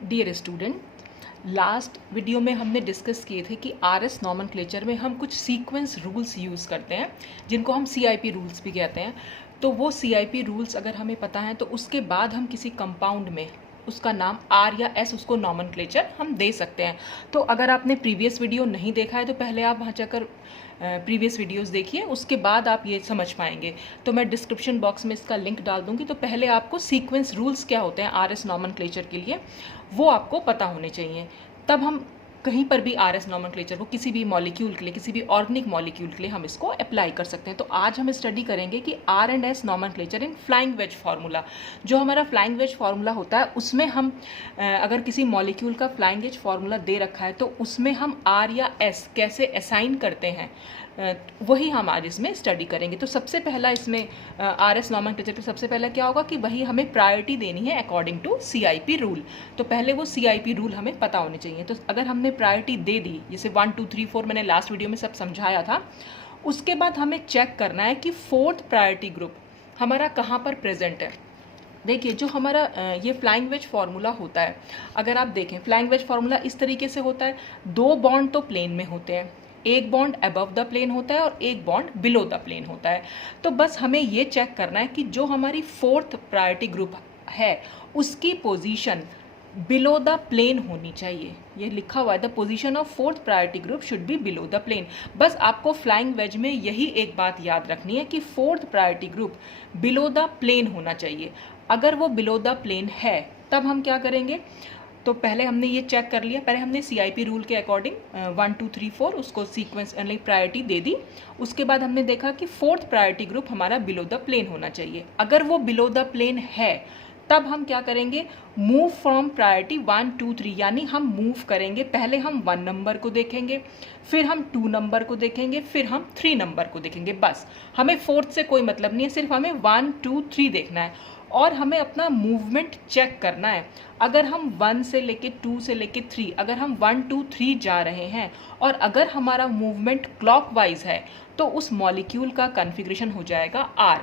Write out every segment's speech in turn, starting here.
Dear student, last video में हमने discuss किए थे कि आरएस नॉमेनक्लेचर में हम कुछ सीक्वेंस रूल्स यूज़ करते हैं जिनको हम सीआईपी रूल्स भी कहते हैं। तो वो सीआईपी रूल्स अगर हमें पता है तो उसके बाद हम किसी कंपाउंड में उसका नाम आर या एस उसको नॉमेनक्लेचर हम दे सकते हैं। तो अगर आपने प्रीवियस वीडियो नहीं देखा है तो पहले आप वहाँ जाकर प्रीवियस वीडियोस देखिए, उसके बाद आप ये समझ पाएंगे। तो मैं डिस्क्रिप्शन बॉक्स में इसका लिंक डाल दूंगी। तो पहले आपको सीक्वेंस रूल्स क्या होते हैं आरएस नॉमेनक्लेचर के लिए वो आपको पता होने चाहिए, तब हम कहीं पर भी आरएस नॉमेनक्लेचर को किसी भी मॉलिक्यूल के लिए, किसी भी ऑर्गेनिक मॉलिक्यूल के लिए हम इसको अप्लाई कर सकते हैं। तो आज हम स्टडी करेंगे कि R and S nomenclature in flying wedge formula. जो हमारा फ्लाइंग वेज फार्मूला होता है उसमें हम अगर किसी मॉलिक्यूल का फ्लाइंग वेज फार्मूला दे रखा है तो उसमें हम आर या एस कैसे असाइन करते हैं वही हम आज इसमें स्टडी करेंगे। तो सबसे पहला इसमें आर एस नॉमेनक्लेचर पे सबसे पहला क्या होगा कि वही हमें प्रायोरिटी देनी है अकॉर्डिंग टू सीआईपी रूल। तो पहले वो सीआईपी रूल हमें पता होने चाहिए। तो अगर हमने प्रायोरिटी दे दी, जैसे 1 2 3 4 मैंने लास्ट वीडियो में सब समझाया था, उसके बाद हमें चेक करना है कि फोर्थ प्रायोरिटी ग्रुप हमारा कहाँ पर प्रेजेंट है। देखिए, जो हमारा ये फ्लाइंग वेज फार्मूला होता है, अगर आप देखें फ्लाइंग वेज फार्मूला इस तरीके से होता है, दो बॉन्ड तो प्लेन में होते हैं, एक बॉन्ड अबव द प्लेन होता है और एक बॉन्ड बिलो द प्लेन होता है। तो बस हमें ये चेक करना है कि जो हमारी फोर्थ प्रायोरिटी ग्रुप है उसकी पोजीशन बिलो द प्लेन होनी चाहिए। ये लिखा हुआ है, the position of fourth priority group should be below the plane. बस आपको फ्लाइंग वेज में यही एक बात याद रखनी है कि fourth priority group below the plane होना चाहिए। अगर वो बिलो द प्लेन है तब हम क्या करेंगे, तो पहले हमने ये चेक कर लिया, पहले हमने सीआईपी रूल के अकॉर्डिंग 1 2 3 4 उसको सीक्वेंस यानी प्रायोरिटी दे दी। उसके बाद हमने देखा कि फोर्थ प्रायोरिटी ग्रुप हमारा बिलो द प्लेन होना चाहिए। अगर वो बिलो द प्लेन है तब हम क्या करेंगे, मूव फ्रॉम प्रायोरिटी 1 2 3, यानी हम मूव करेंगे। पहले हम 1 नंबर को देखेंगे, फिर हम 2 नंबर को देखेंगे, फिर हम 3 नंबर को देखेंगे। बस हमें फोर्थ से कोई मतलब नहीं है, सिर्फ हमें 1 2 3 देखना है और हमें अपना मूवमेंट चेक करना है। अगर हम 1 से लेके 2 से लेके 3, अगर हम 1 2 3 जा रहे हैं और अगर हमारा मूवमेंट क्लॉकवाइज है तो उस मॉलिक्यूल का कॉन्फ़िगरेशन हो जाएगा R,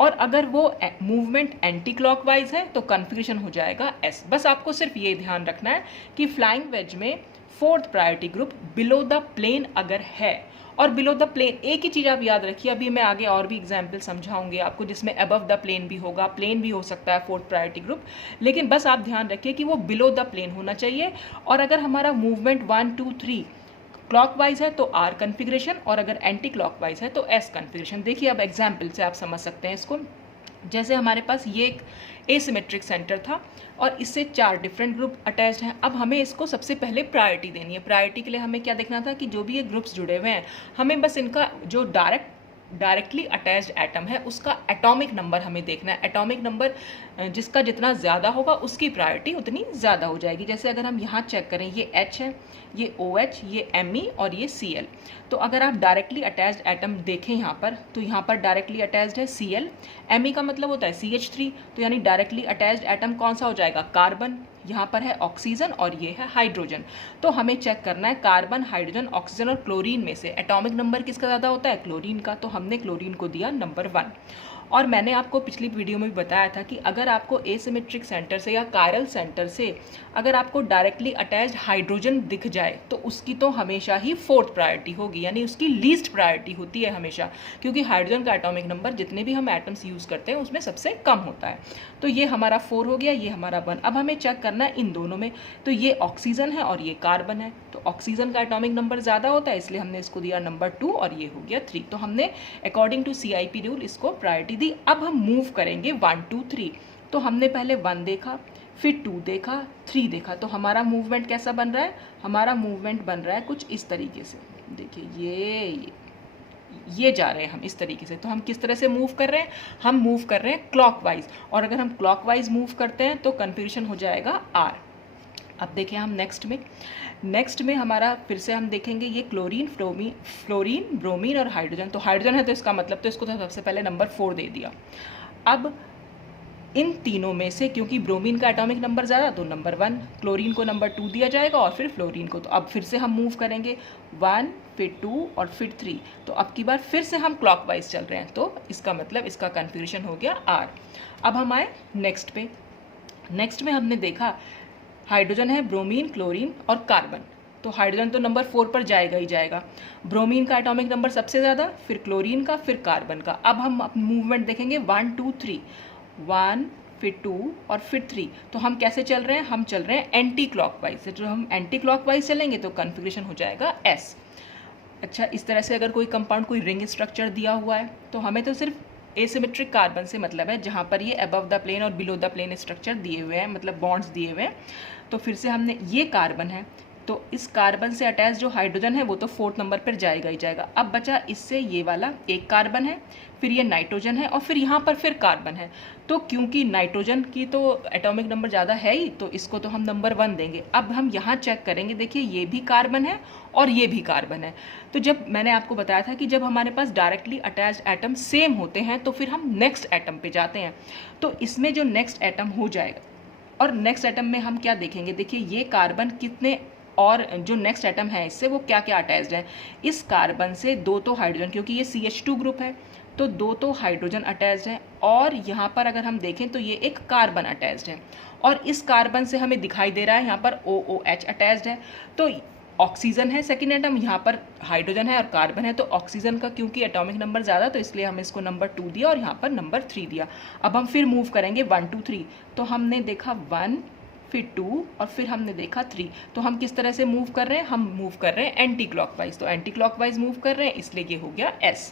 और अगर वो मूवमेंट एंटी क्लॉकवाइज है तो कॉन्फ़िगरेशन हो जाएगा S। बस आपको सिर्फ ये ध्यान रखना है कि फ्लाइंग वेज में fourth priority group below the plane अगर है, और बिलो द प्लेन एक ही चीज़ आप याद रखिए, अभी मैं आगे और भी एग्जाम्पल समझाऊंगी आपको जिसमें अबव द प्लेन भी होगा, प्लेन भी हो सकता है फोर्थ प्रायोरिटी ग्रुप, लेकिन बस आप ध्यान रखिए कि वो बिलो द प्लेन होना चाहिए। और अगर हमारा मूवमेंट 1 2 3 क्लॉकवाइज है तो आर कॉन्फ़िगरेशन, और अगर एंटी क्लॉकवाइज है तो एस कॉन्फ़िगरेशन। देखिए अब एग्जाम्पल से आप समझ सकते हैं इसको। जैसे हमारे पास ये एक एसिमेट्रिक सेंटर था और इससे 4 डिफरेंट ग्रुप अटैच्ड हैं। अब हमें इसको सबसे पहले प्रायोरिटी देनी है। प्रायोरिटी के लिए हमें क्या देखना था कि जो भी ये ग्रुप्स जुड़े हुए हैं हमें बस इनका जो डायरेक्टली अटैच्ड एटम है उसका एटॉमिक नंबर हमें देखना है। एटॉमिक नंबर जिसका जितना ज़्यादा होगा उसकी प्रायोरिटी उतनी ज़्यादा हो जाएगी। जैसे अगर हम यहाँ चेक करें, ये H है, ये OH, ये Me और ये Cl। तो अगर आप डायरेक्टली अटैच्ड एटम देखें यहाँ पर, तो यहाँ पर डायरेक्टली अटैच्ड है Cl, Me का मतलब होता है CH3, तो यानी डायरेक्टली अटैच्ड एटम कौन सा हो जाएगा, कार्बन। यहाँ पर है ऑक्सीजन और ये है हाइड्रोजन। तो हमें चेक करना है कार्बन, हाइड्रोजन, ऑक्सीजन और क्लोरीन में से एटॉमिक नंबर किसका ज़्यादा होता है, क्लोरीन का। तो हमने क्लोरीन को दिया नंबर 1। और मैंने आपको पिछली वीडियो में भी बताया था कि अगर आपको एसिमेट्रिक सेंटर से या कायरल सेंटर से अगर आपको डायरेक्टली अटैच्ड हाइड्रोजन दिख जाए तो उसकी तो हमेशा ही फोर्थ प्रायोरिटी होगी, यानी उसकी लीस्ट प्रायोरिटी होती है हमेशा, क्योंकि हाइड्रोजन का एटॉमिक नंबर जितने भी हम एटम्स यूज़ करते हैं उसमें सबसे कम होता है। तो ये हमारा 4 हो गया, ये हमारा 1। अब हमें चेक करना है इन दोनों में, तो ये ऑक्सीजन है और ये कार्बन है, तो ऑक्सीजन का एटॉमिक नंबर ज़्यादा होता है इसलिए हमने इसको दिया नंबर 2 और ये हो गया 3। तो हमने अकॉर्डिंग टू सीआईपी रूल इसको प्रायोरिटी दी। अब हम मूव करेंगे 1 2 3। तो हमने पहले 1 देखा, फिर 2 देखा, 3 देखा। तो हमारा मूवमेंट कैसा बन रहा है, हमारा मूवमेंट बन रहा है कुछ इस तरीके से। देखिए ये जा रहे हैं हम इस तरीके से। तो हम किस तरह से मूव कर रहे हैं, हम मूव कर रहे हैं क्लॉकवाइज, और अगर हम क्लॉकवाइज मूव करते हैं तो कन्फ्यूजन हो जाएगा R। अब देखें हम नेक्स्ट में हमारा फिर से हम देखेंगे ये फ्लोरीन, ब्रोमीन और हाइड्रोजन। तो हाइड्रोजन है तो इसका मतलब तो इसको तो सबसे पहले नंबर 4 दे दिया। अब इन तीनों में से क्योंकि ब्रोमीन का एटॉमिक नंबर ज़्यादा तो नंबर 1, क्लोरीन को नंबर 2 दिया जाएगा और फिर फ्लोरीन को। तो अब फिर से हम मूव करेंगे 1 फिर 2 और फिर 3। तो अब की बार फिर से हम क्लॉकवाइज चल रहे हैं, तो इसका मतलब इसका कन्फ्यूजन हो गया R। अब हम आए नेक्स्ट पे। नेक्स्ट में हमने देखा हाइड्रोजन है ब्रोमीन, क्लोरीन और कार्बन, तो हाइड्रोजन तो नंबर 4 पर जाएगा ही जाएगा। ब्रोमीन का एटॉमिक नंबर सबसे ज़्यादा, फिर क्लोरीन का, फिर कार्बन का। अब हम मूवमेंट देखेंगे 1 2 3, 1 फिर 2 और फिर 3। तो हम कैसे चल रहे हैं, हम चल रहे हैं एंटी क्लॉकवाइज। तो हम एंटी क्लॉकवाइज चलेंगे तो कन्फिग्रेशन हो जाएगा S। अच्छा, इस तरह से अगर कोई कंपाउंड, कोई रिंग स्ट्रक्चर दिया हुआ है तो हमें तो सिर्फ एसिमेट्रिक कार्बन से मतलब है, जहाँ पर ये अबव द प्लेन और बिलो द प्लेन स्ट्रक्चर दिए हुए हैं, मतलब बॉन्ड्स दिए हुए हैं। तो फिर से हमने ये कार्बन है, तो इस कार्बन से अटैच जो हाइड्रोजन है वो तो 4th नंबर पर जाएगा ही जाएगा। अब बचा इससे ये वाला एक कार्बन है, फिर ये नाइट्रोजन है और फिर यहाँ पर फिर कार्बन है। तो क्योंकि नाइट्रोजन की तो एटॉमिक नंबर ज़्यादा है ही, तो इसको तो हम नंबर 1 देंगे। अब हम यहाँ चेक करेंगे, देखिए ये भी कार्बन है और ये भी कार्बन है। तो जब मैंने आपको बताया था कि जब हमारे पास डायरेक्टली अटैच्ड एटम सेम होते हैं तो फिर हम नेक्स्ट एटम पे जाते हैं। तो इसमें जो नेक्स्ट एटम हो जाएगा, और नेक्स्ट एटम में हम क्या देखेंगे, देखिए ये कार्बन कितने, और जो नेक्स्ट एटम है इससे वो क्या क्या अटैच्ड है। इस कार्बन से 2 तो हाइड्रोजन, क्योंकि ये CH2 ग्रुप है तो 2 तो हाइड्रोजन अटैच्ड है, और यहाँ पर अगर हम देखें तो ये एक कार्बन अटैच्ड है, और इस कार्बन से हमें दिखाई दे रहा है यहाँ पर OOH अटैच्ड है। तो ऑक्सीजन है सेकेंड एटम, यहाँ पर हाइड्रोजन है और कार्बन है, तो ऑक्सीजन का क्योंकि एटॉमिक नंबर ज़्यादा तो इसलिए हम इसको नंबर 2 दिया और यहाँ पर नंबर 3 दिया। अब हम फिर मूव करेंगे 1 2 3, तो हमने देखा 1 फिर 2 और फिर हमने देखा 3। तो हम किस तरह से मूव कर रहे हैं, हम मूव कर रहे हैं एंटी क्लॉकवाइज। तो एंटी क्लॉकवाइज मूव कर रहे हैं, इसलिए ये हो गया S।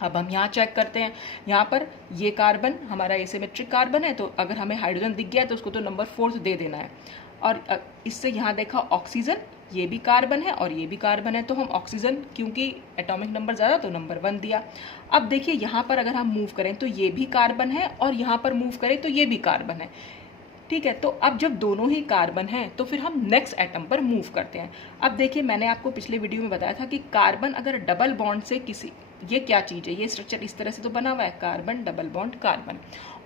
अब हम यहाँ चेक करते हैं, यहाँ पर ये कार्बन हमारा एसिमेट्रिक कार्बन है, तो अगर हमें हाइड्रोजन दिख गया है तो उसको तो नंबर 4 दे देना है। और इससे यहाँ देखा ऑक्सीजन, ये भी कार्बन है और ये भी कार्बन है, तो हम ऑक्सीजन क्योंकि एटॉमिक नंबर ज़्यादा तो नंबर 1 दिया। अब देखिए यहाँ पर अगर हम मूव करें तो ये भी कार्बन है और यहाँ पर मूव करें तो ये भी कार्बन है, ठीक है। तो अब जब दोनों ही कार्बन हैं तो फिर हम नेक्स्ट एटम पर मूव करते हैं। अब देखिए मैंने आपको पिछले वीडियो में बताया था कि कार्बन अगर डबल बॉन्ड से किसी, ये क्या चीज़ है, ये स्ट्रक्चर इस तरह से तो बना हुआ है, कार्बन डबल बॉन्ड कार्बन,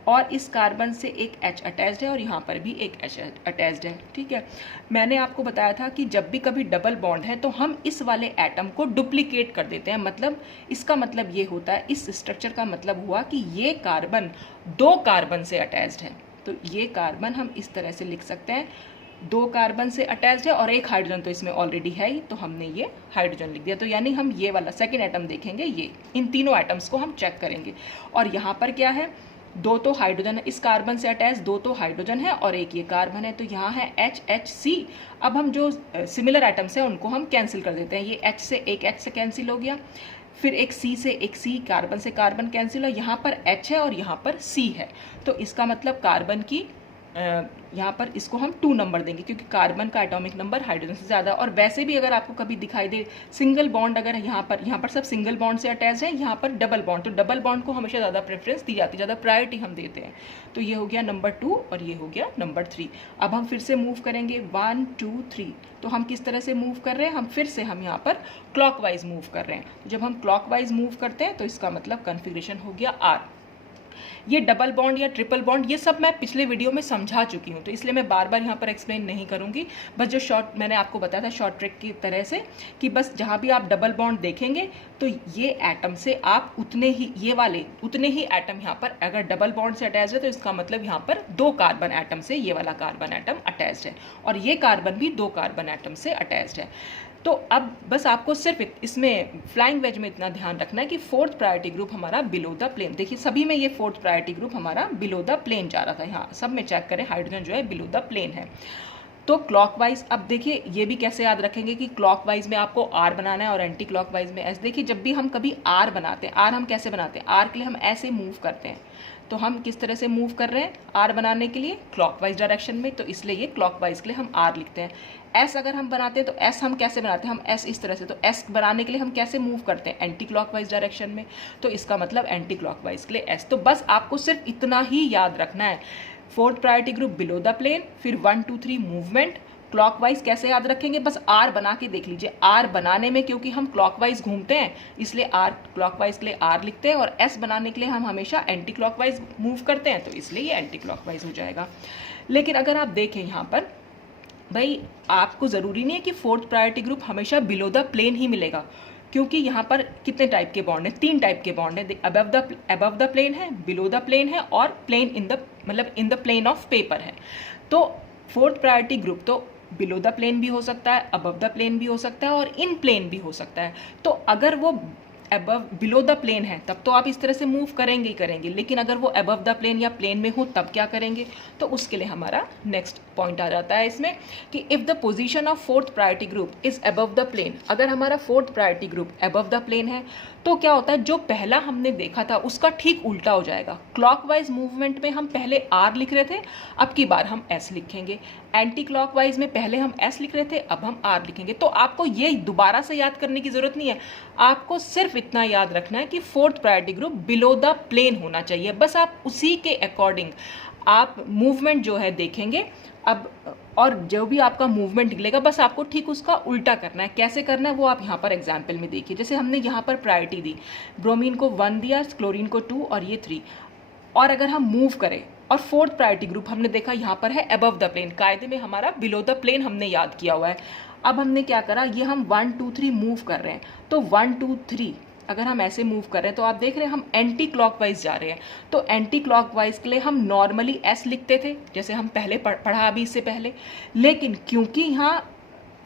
और इस कार्बन से एक H अटैच्ड है और यहाँ पर भी एक H अटैच्ड है, ठीक है। मैंने आपको बताया था कि जब भी कभी डबल बॉन्ड है तो हम इस वाले एटम को डुप्लीकेट कर देते हैं। मतलब इसका मतलब ये होता है, इस स्ट्रक्चर का मतलब हुआ कि ये कार्बन 2 कार्बन से अटैच्ड है। तो ये कार्बन हम इस तरह से लिख सकते हैं, 2 कार्बन से अटैच्ड है और एक हाइड्रोजन तो इसमें ऑलरेडी है ही, तो हमने ये हाइड्रोजन लिख दिया। तो यानी हम ये वाला सेकेंड एटम देखेंगे, ये इन तीनों एटम्स को हम चेक करेंगे। और यहाँ पर क्या है, 2 तो हाइड्रोजन है, इस कार्बन से अटैच 2 तो हाइड्रोजन है और एक ये कार्बन है, तो यहाँ है HHC। अब हम जो सिमिलर एटम्स हैं उनको हम कैंसिल कर देते हैं, ये H से एक H से कैंसिल हो गया, फिर एक C से एक C, कार्बन से कार्बन कैंसिल है, यहाँ पर H है और यहाँ पर C है। तो इसका मतलब कार्बन की यहाँ पर इसको हम 2 नंबर देंगे क्योंकि कार्बन का एटॉमिक नंबर हाइड्रोजन से ज़्यादा। और वैसे भी अगर आपको कभी दिखाई दे सिंगल बॉन्ड, अगर यहाँ पर सब सिंगल बॉन्ड से अटैच है, यहाँ पर डबल बॉन्ड, तो डबल बॉन्ड को हमेशा ज़्यादा प्रेफरेंस दी जाती है, ज़्यादा प्रायोरिटी हम देते हैं। तो ये हो गया नंबर 2 और ये हो गया नंबर 3। अब हम फिर से मूव करेंगे 1 2 3। तो हम किस तरह से मूव कर रहे हैं, हम फिर से हम यहाँ पर क्लॉकवाइज मूव कर रहे हैं। तो जब हम क्लॉकवाइज मूव करते हैं तो इसका मतलब कन्फिग्रेशन हो गया R। ये डबल बॉन्ड या ट्रिपल बॉन्ड ये सब मैं पिछले वीडियो में समझा चुकी हूँ, तो इसलिए मैं बार बार यहाँ पर एक्सप्लेन नहीं करूँगी। बस जो शॉर्ट मैंने आपको बताया था शॉर्ट ट्रिक की तरह से कि बस जहाँ भी आप डबल बॉन्ड देखेंगे तो ये एटम से आप उतने ही, ये वाले उतने ही एटम यहाँ पर अगर डबल बॉन्ड से अटैच है तो इसका मतलब यहाँ पर 2 कार्बन एटम से ये वाला कार्बन एटम अटैच्ड है और ये कार्बन भी 2 कार्बन एटम से अटैच्ड है। तो अब बस आपको सिर्फ इसमें फ्लाइंग वेज में इतना ध्यान रखना है कि 4th प्रायोरिटी ग्रुप हमारा बिलो द प्लेन। देखिए सभी में ये 4th प्रायोरिटी ग्रुप हमारा बिलो द प्लेन जा रहा था, यहाँ सब में चेक करें हाइड्रोजन जो है बिलो द प्लेन है। तो क्लॉकवाइज अब देखिए ये भी कैसे याद रखेंगे कि क्लॉकवाइज में आपको आर बनाना है और एंटी क्लॉकवाइज में एस। देखिए जब भी हम कभी आर बनाते हैं, आर हम कैसे बनाते हैं, आर के लिए हम ऐसे मूव करते हैं। तो हम किस तरह से मूव कर रहे हैं आर बनाने के लिए, क्लॉकवाइज डायरेक्शन में, तो इसलिए ये क्लॉकवाइज के लिए हम आर लिखते हैं। एस अगर हम बनाते हैं तो एस हम कैसे बनाते हैं, हम एस इस तरह से, तो एस बनाने के लिए हम कैसे मूव करते हैं, एंटी क्लॉकवाइज डायरेक्शन में, तो इसका मतलब एंटी क्लॉकवाइज के लिए एस। तो बस आपको सिर्फ इतना ही याद रखना है, 4th priority group below the plane, फिर 1 2 3 मूवमेंट। क्लॉकवाइज कैसे याद रखेंगे, बस आर बना के देख लीजिए। आर बनाने में क्योंकि हम क्लॉकवाइज घूमते हैं इसलिए आर क्लॉकवाइज के लिए आर लिखते हैं, और एस बनाने के लिए हम हमेशा एंटी क्लॉकवाइज मूव करते हैं तो इसलिए ये एंटी क्लॉकवाइज हो जाएगा। लेकिन अगर आप देखें यहाँ पर भाई आपको ज़रूरी नहीं है कि 4th प्रायोरिटी ग्रुप हमेशा बिलो द प्लेन ही मिलेगा, क्योंकि यहाँ पर कितने टाइप के बॉन्ड हैं, 3 टाइप के बॉन्ड हैं। अबव द प्लेन है, बिलो द प्लेन है और प्लेन इन द मतलब in the plane of paper है। तो फोर्थ प्रायोरिटी ग्रुप तो बिलो द प्लेन भी हो सकता है, अबव द प्लेन भी हो सकता है और इन प्लेन भी हो सकता है। तो अगर वो अबव बिलो द प्लेन है तब तो आप इस तरह से मूव करेंगे ही करेंगे, लेकिन अगर वो अबव द प्लेन या प्लेन में हो तब क्या करेंगे? तो उसके लिए हमारा नेक्स्ट पॉइंट आ जाता है इसमें कि if the position of fourth priority group is above the plane, अगर हमारा fourth priority group above the plane है तो क्या होता है, जो पहला हमने देखा था उसका ठीक उल्टा हो जाएगा। क्लॉकवाइज मूवमेंट में हम पहले आर लिख रहे थे, अब की बार हम एस लिखेंगे। एंटी क्लॉकवाइज में पहले हम एस लिख रहे थे, अब हम आर लिखेंगे। तो आपको ये दोबारा से याद करने की जरूरत नहीं है, आपको सिर्फ इतना याद रखना है कि fourth priority group below the plane होना चाहिए। बस आप उसी के अकॉर्डिंग आप मूवमेंट जो है देखेंगे अब, और जो भी आपका मूवमेंट निकलेगा बस आपको ठीक उसका उल्टा करना है। कैसे करना है वो आप यहाँ पर एग्जाम्पल में देखिए। जैसे हमने यहाँ पर प्रायोरिटी दी, ब्रोमीन को 1 दिया, क्लोरीन को 2 और ये 3, और अगर हम मूव करें और फोर्थ प्रायोरिटी ग्रुप हमने देखा यहाँ पर है अबव द प्लेन, कायदे में हमारा बिलो द प्लेन हमने याद किया हुआ है। अब हमने क्या करा, ये हम 1 2 3 मूव कर रहे हैं, तो 1 2 3 अगर हम ऐसे मूव कर रहे हैं तो आप देख रहे हैं हम एंटी क्लॉकवाइज जा रहे हैं। तो एंटी क्लॉकवाइज के लिए हम नॉर्मली एस लिखते थे, जैसे हम पहले पढ़ा अभी इससे पहले, लेकिन क्योंकि यहाँ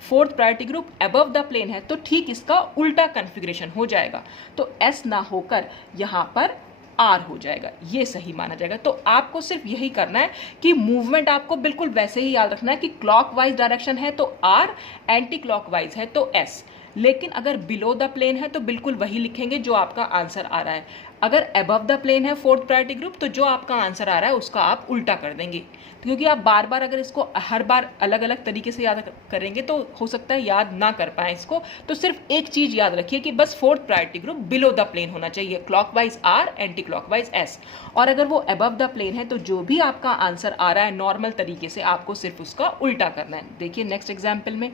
fourth priority group above the plane है तो ठीक इसका उल्टा कन्फिग्रेशन हो जाएगा, तो एस ना होकर यहाँ पर आर हो जाएगा, ये सही माना जाएगा। तो आपको सिर्फ यही करना है कि मूवमेंट आपको बिल्कुल वैसे ही याद रखना है कि क्लॉकवाइज डायरेक्शन है तो आर, एंटी क्लॉकवाइज है तो एस, लेकिन अगर बिलो द प्लेन है तो बिल्कुल वही लिखेंगे जो आपका आंसर आ रहा है। अगर अबव द प्लेन है फोर्थ प्रायोरिटी ग्रुप तो जो आपका आंसर आ रहा है उसका आप उल्टा कर देंगे, क्योंकि आप बार बार अगर इसको हर बार अलग अलग तरीके से याद करेंगे तो हो सकता है याद ना कर पाए इसको। तो सिर्फ एक चीज याद रखिए कि बस fourth priority group below the plane होना चाहिए, clockwise R, anticlockwise S, और अगर वो अबव द प्लेन है तो जो भी आपका आंसर आ रहा है नॉर्मल तरीके से आपको सिर्फ उसका उल्टा करना है। देखिए नेक्स्ट एग्जाम्पल में,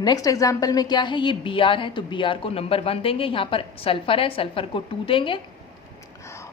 नेक्स्ट एग्जाम्पल में क्या है, ये बी आर है तो बी आर को नंबर 1 देंगे, यहाँ पर सल्फर है, सल्फर को 2 देंगे,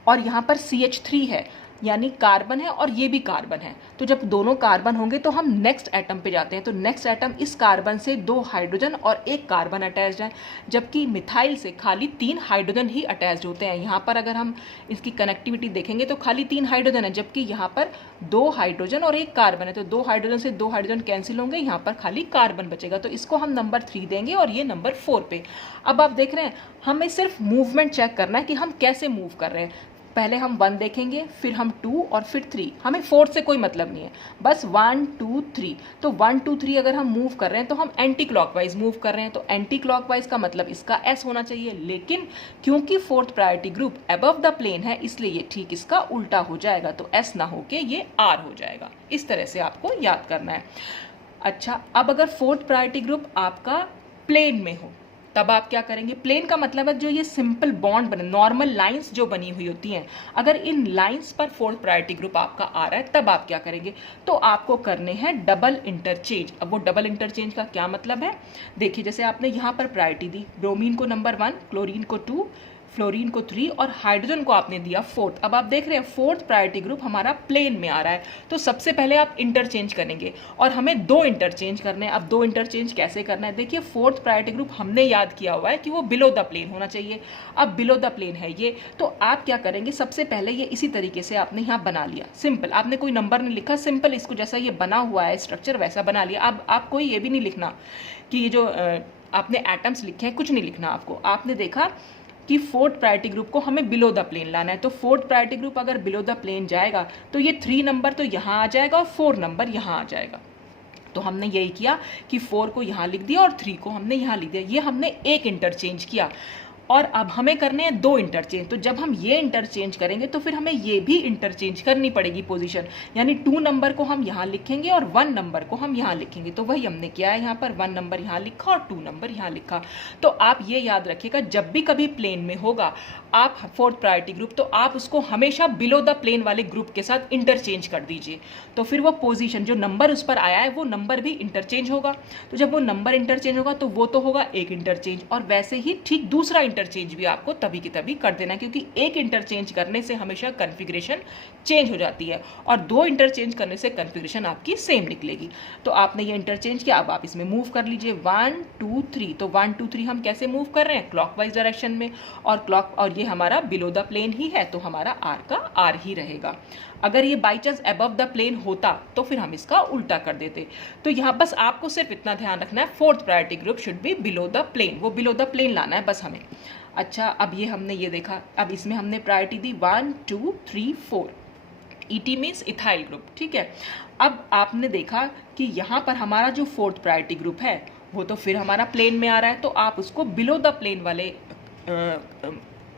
और यहाँ पर CH3 है यानी कार्बन है और ये भी कार्बन है। तो जब दोनों कार्बन होंगे तो हम नेक्स्ट एटम पे जाते हैं। तो नेक्स्ट एटम, इस कार्बन से 2 हाइड्रोजन और 1 कार्बन अटैच्ड है, जबकि मिथाइल से खाली 3 हाइड्रोजन ही अटैच्ड होते हैं। यहाँ पर अगर हम इसकी कनेक्टिविटी देखेंगे तो खाली 3 हाइड्रोजन है, जबकि यहाँ पर 2 हाइड्रोजन और 1 कार्बन है। तो 2 हाइड्रोजन से 2 हाइड्रोजन कैंसिल होंगे, यहाँ पर खाली कार्बन बचेगा, तो इसको हम नंबर 3 देंगे और ये नंबर 4 पे। अब आप देख रहे हैं हमें सिर्फ मूवमेंट चेक करना है कि हम कैसे मूव कर रहे हैं। पहले हम 1 देखेंगे, फिर हम 2 और फिर 3, हमें 4 से कोई मतलब नहीं है, बस 1 2 3। तो 1 2 3 अगर हम मूव कर रहे हैं तो हम एंटी क्लॉकवाइज मूव कर रहे हैं, तो एंटी क्लॉकवाइज का मतलब इसका एस होना चाहिए, लेकिन क्योंकि fourth priority group above the plane है इसलिए ये ठीक इसका उल्टा हो जाएगा, तो एस ना होके ये आर हो जाएगा। इस तरह से आपको याद करना है। अच्छा, अब अगर फोर्थ प्रायोरिटी ग्रुप आपका प्लेन में हो तब आप क्या करेंगे? प्लेन का मतलब है जो ये सिंपल बॉन्ड बने, नॉर्मल लाइंस जो बनी हुई होती हैं, अगर इन लाइंस पर फोर्थ प्रायोरिटी ग्रुप आपका आ रहा है तब आप क्या करेंगे? तो आपको करने हैं डबल इंटरचेंज। अब वो डबल इंटरचेंज का क्या मतलब है? देखिए, जैसे आपने यहाँ पर प्रायोरिटी दी, ब्रोमीन को नंबर 1, क्लोरीन को 2, फ्लोरीन को 3 और हाइड्रोजन को आपने दिया 4। अब आप देख रहे हैं फोर्थ प्रायोरिटी ग्रुप हमारा प्लेन में आ रहा है, तो सबसे पहले आप इंटरचेंज करेंगे और हमें 2 इंटरचेंज करने हैं। अब 2 इंटरचेंज कैसे करना है? देखिए, फोर्थ प्रायोरिटी ग्रुप हमने याद किया हुआ है कि वो बिलो द प्लेन होना चाहिए। अब बिलो द प्लेन है ये, तो आप क्या करेंगे? सबसे पहले ये इसी तरीके से आपने यहाँ बना लिया, सिंपल, आपने कोई नंबर नहीं लिखा, सिंपल इसको जैसा ये बना हुआ है स्ट्रक्चर वैसा बना लिया। अब आप कोई ये भी नहीं लिखना कि ये जो आपने एटम्स लिखे हैं, कुछ नहीं लिखना आपको। आपने देखा कि फोर्थ प्रायोरिटी ग्रुप को हमें बिलो द प्लेन लाना है, तो फोर्थ प्रायोरिटी ग्रुप अगर बिलो द प्लेन जाएगा तो ये 3 नंबर तो यहाँ आ जाएगा और 4 नंबर यहाँ आ जाएगा। तो हमने यही किया कि 4 को यहाँ लिख दिया और 3 को हमने यहाँ लिख दिया, ये हमने एक इंटरचेंज किया। और अब हमें करने हैं 2 इंटरचेंज, तो जब हम ये इंटरचेंज करेंगे तो फिर हमें ये भी इंटरचेंज करनी पड़ेगी पोजीशन, यानी 2 नंबर को हम यहाँ लिखेंगे और 1 नंबर को हम यहाँ लिखेंगे। तो वही हमने किया है, यहाँ पर 1 नंबर यहाँ लिखा और 2 नंबर यहाँ लिखा। तो आप ये याद रखिएगा, जब भी कभी प्लेन में होगा आप फोर्थ प्रायोरिटी ग्रुप, तो आप उसको हमेशा बिलो द प्लेन वाले ग्रुप के साथ इंटरचेंज कर दीजिए, तो फिर वो पोजीशन जो नंबर उस पर आया है वो नंबर भी इंटरचेंज होगा। तो जब वो नंबर इंटरचेंज होगा तो वो तो होगा एक इंटरचेंज, और वैसे ही ठीक दूसरा इंटरचेंज भी आपको तभी की तभी कर देना है, क्योंकि एक इंटरचेंज करने से हमेशा कन्फिग्रेशन चेंज हो जाती है और 2 इंटरचेंज करने से कन्फिग्रेशन आपकी सेम निकलेगी। तो आपने ये इंटरचेंज किया, अब आप इसमें मूव कर लीजिए 1 2 3। तो 1 2 3 हम कैसे मूव कर रहे हैं? क्लॉकवाइज डायरेक्शन में, और ये हमारा बिलो द प्लेन ही है तो हमारा आर का आर ही रहेगा। अगर ये by chance above the plane होता तो फिर हम इसका उल्टा कर देते। तो यहाँ बस आपको सिर्फ इतना ध्यान रखना है, fourth priority group should be below the plane, वो बिलो द प्लेन लाना है बस हमें। अच्छा, अब ये हमने ये देखा, अब इसमें हमने प्रायोरिटी दी 1 2 3 4, ET मीन्स इथाइल ग्रुप, ठीक है। अब आपने देखा कि यहाँ पर हमारा जो फोर्थ प्रायोरिटी ग्रुप है वो तो फिर हमारा प्लेन में आ रहा है, तो आप उसको बिलो द प्लेन वाले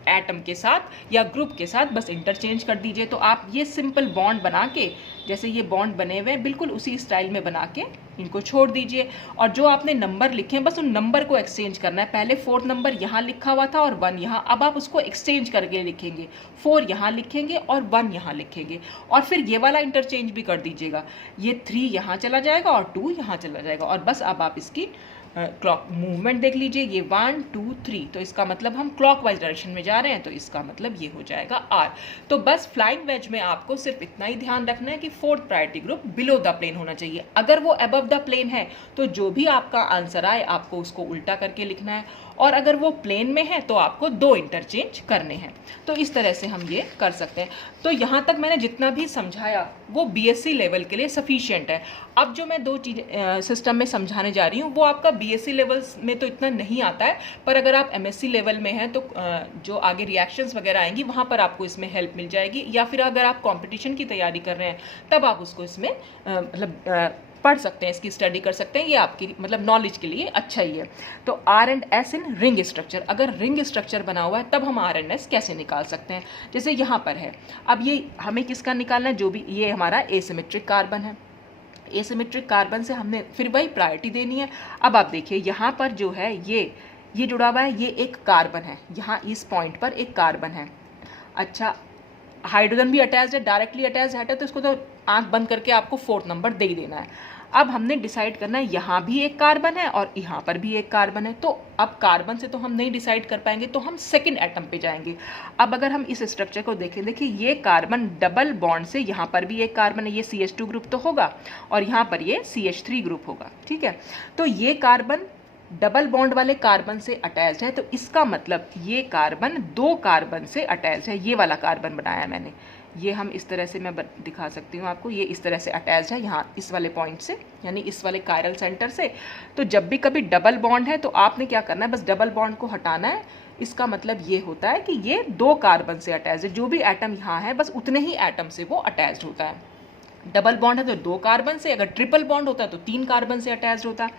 एटम के साथ या ग्रुप के साथ बस इंटरचेंज कर दीजिए। तो आप ये सिंपल बॉन्ड बना के, जैसे ये बॉन्ड बने हुए हैं बिल्कुल उसी स्टाइल में बना के इनको छोड़ दीजिए। और जो आपने नंबर लिखे हैं बस उन नंबर को एक्सचेंज करना है। पहले 4 नंबर यहाँ लिखा हुआ था और 1 यहाँ, अब आप उसको एक्सचेंज करके लिखेंगे, 4 यहाँ लिखेंगे और 1 यहाँ लिखेंगे, और फिर ये वाला इंटरचेंज भी कर दीजिएगा। ये 3 यहाँ चला जाएगा और 2 यहाँ चला जाएगा, और बस अब आप इसकी क्लॉक मूवमेंट देख लीजिए, ये 1 2 3, तो इसका मतलब हम क्लॉकवाइज डायरेक्शन में जा रहे हैं, तो इसका मतलब ये हो जाएगा R। तो बस फ्लाइंग वेज में आपको सिर्फ इतना ही ध्यान रखना है कि fourth priority group below the plane होना चाहिए। अगर वो अबव द प्लेन है तो जो भी आपका आंसर आए आपको उसको उल्टा करके लिखना है, और अगर वो प्लेन में है तो आपको 2 इंटरचेंज करने हैं। तो इस तरह से हम ये कर सकते हैं। तो यहाँ तक मैंने जितना भी समझाया वो BSc लेवल के लिए सफिशिएंट है। अब जो मैं 2 चीज़ें सिस्टम में समझाने जा रही हूँ वो आपका BSc लेवल्स में तो इतना नहीं आता है, पर अगर आप MSc लेवल में हैं तो जो आगे रिएक्शंस वगैरह आएंगी वहाँ पर आपको इसमें हेल्प मिल जाएगी, या फिर अगर आप कॉम्पिटिशन की तैयारी कर रहे हैं तब आप उसको इसमें पढ़ सकते हैं, इसकी स्टडी कर सकते हैं। ये आपकी मतलब नॉलेज के लिए अच्छा ही है। तो R and S in ring structure, अगर रिंग स्ट्रक्चर बना हुआ है तब हम R एंड S कैसे निकाल सकते हैं। जैसे यहाँ पर है, अब ये हमें किसका निकालना है, जो भी ये हमारा एसिमेट्रिक कार्बन है, एसिमेट्रिक कार्बन से हमने फिर वही प्रायोरिटी देनी है। अब आप देखिए यहाँ पर जो है ये जुड़ा हुआ है, ये एक कार्बन है, यहाँ इस पॉइंट पर एक कार्बन है। अच्छा, हाइड्रोजन भी अटैच्ड है, डायरेक्टली अटैच्ड है, तो इसको तो आंख बंद करके आपको 4th नंबर दे ही देना है। अब हमने डिसाइड करना है यहाँ भी एक कार्बन है और यहाँ पर भी एक कार्बन है। तो अब कार्बन से तो हम नहीं डिसाइड कर पाएंगे, तो हम सेकंड एटम पे जाएंगे। अब अगर हम इस स्ट्रक्चर को देखें, देखिए ये कार्बन डबल बॉन्ड से, यहाँ पर भी एक कार्बन है, ये CH2 ग्रुप तो होगा और यहाँ पर ये CH3 ग्रुप होगा, ठीक है। तो ये कार्बन डबल बॉन्ड वाले कार्बन से अटैच्ड है, तो इसका मतलब ये कार्बन 2 कार्बन से अटैच्ड है। ये वाला कार्बन बनाया मैंने, ये हम इस तरह से मैं दिखा सकती हूँ आपको, ये इस तरह से अटैच्ड है यहाँ इस वाले पॉइंट से, यानी इस वाले कायरल सेंटर से। तो जब भी कभी डबल बॉन्ड है तो आपने क्या करना है, बस डबल बॉन्ड को हटाना है। इसका मतलब ये होता है कि ये 2 कार्बन से अटैच्ड है, जो भी एटम यहाँ है बस उतने ही एटम से वो अटैच्ड होता है। डबल बॉन्ड है तो 2 कार्बन से, अगर ट्रिपल बॉन्ड होता है तो 3 कार्बन से अटैच्ड होता है।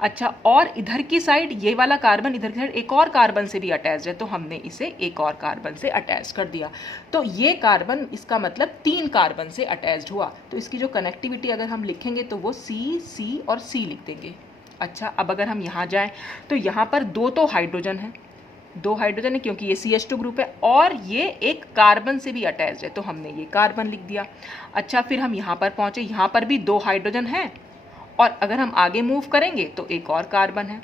अच्छा, और इधर की साइड ये वाला कार्बन, इधर की साइड एक और कार्बन से भी अटैच्ड है, तो हमने इसे एक और कार्बन से अटैच कर दिया। तो ये कार्बन, इसका मतलब 3 कार्बन से अटैच्ड हुआ। तो इसकी जो कनेक्टिविटी अगर हम लिखेंगे तो वो C और C लिख देंगे। अच्छा, अब अगर हम यहाँ जाएँ तो यहाँ पर 2 तो हाइड्रोजन है, 2 हाइड्रोजन है क्योंकि ये CH2 ग्रुप है, और ये एक कार्बन से भी अटैच्ड है, तो हमने ये कार्बन लिख दिया। अच्छा, फिर हम यहाँ पर पहुँचे, यहाँ पर भी 2 हाइड्रोजन है, और अगर हम आगे मूव करेंगे तो एक और कार्बन है।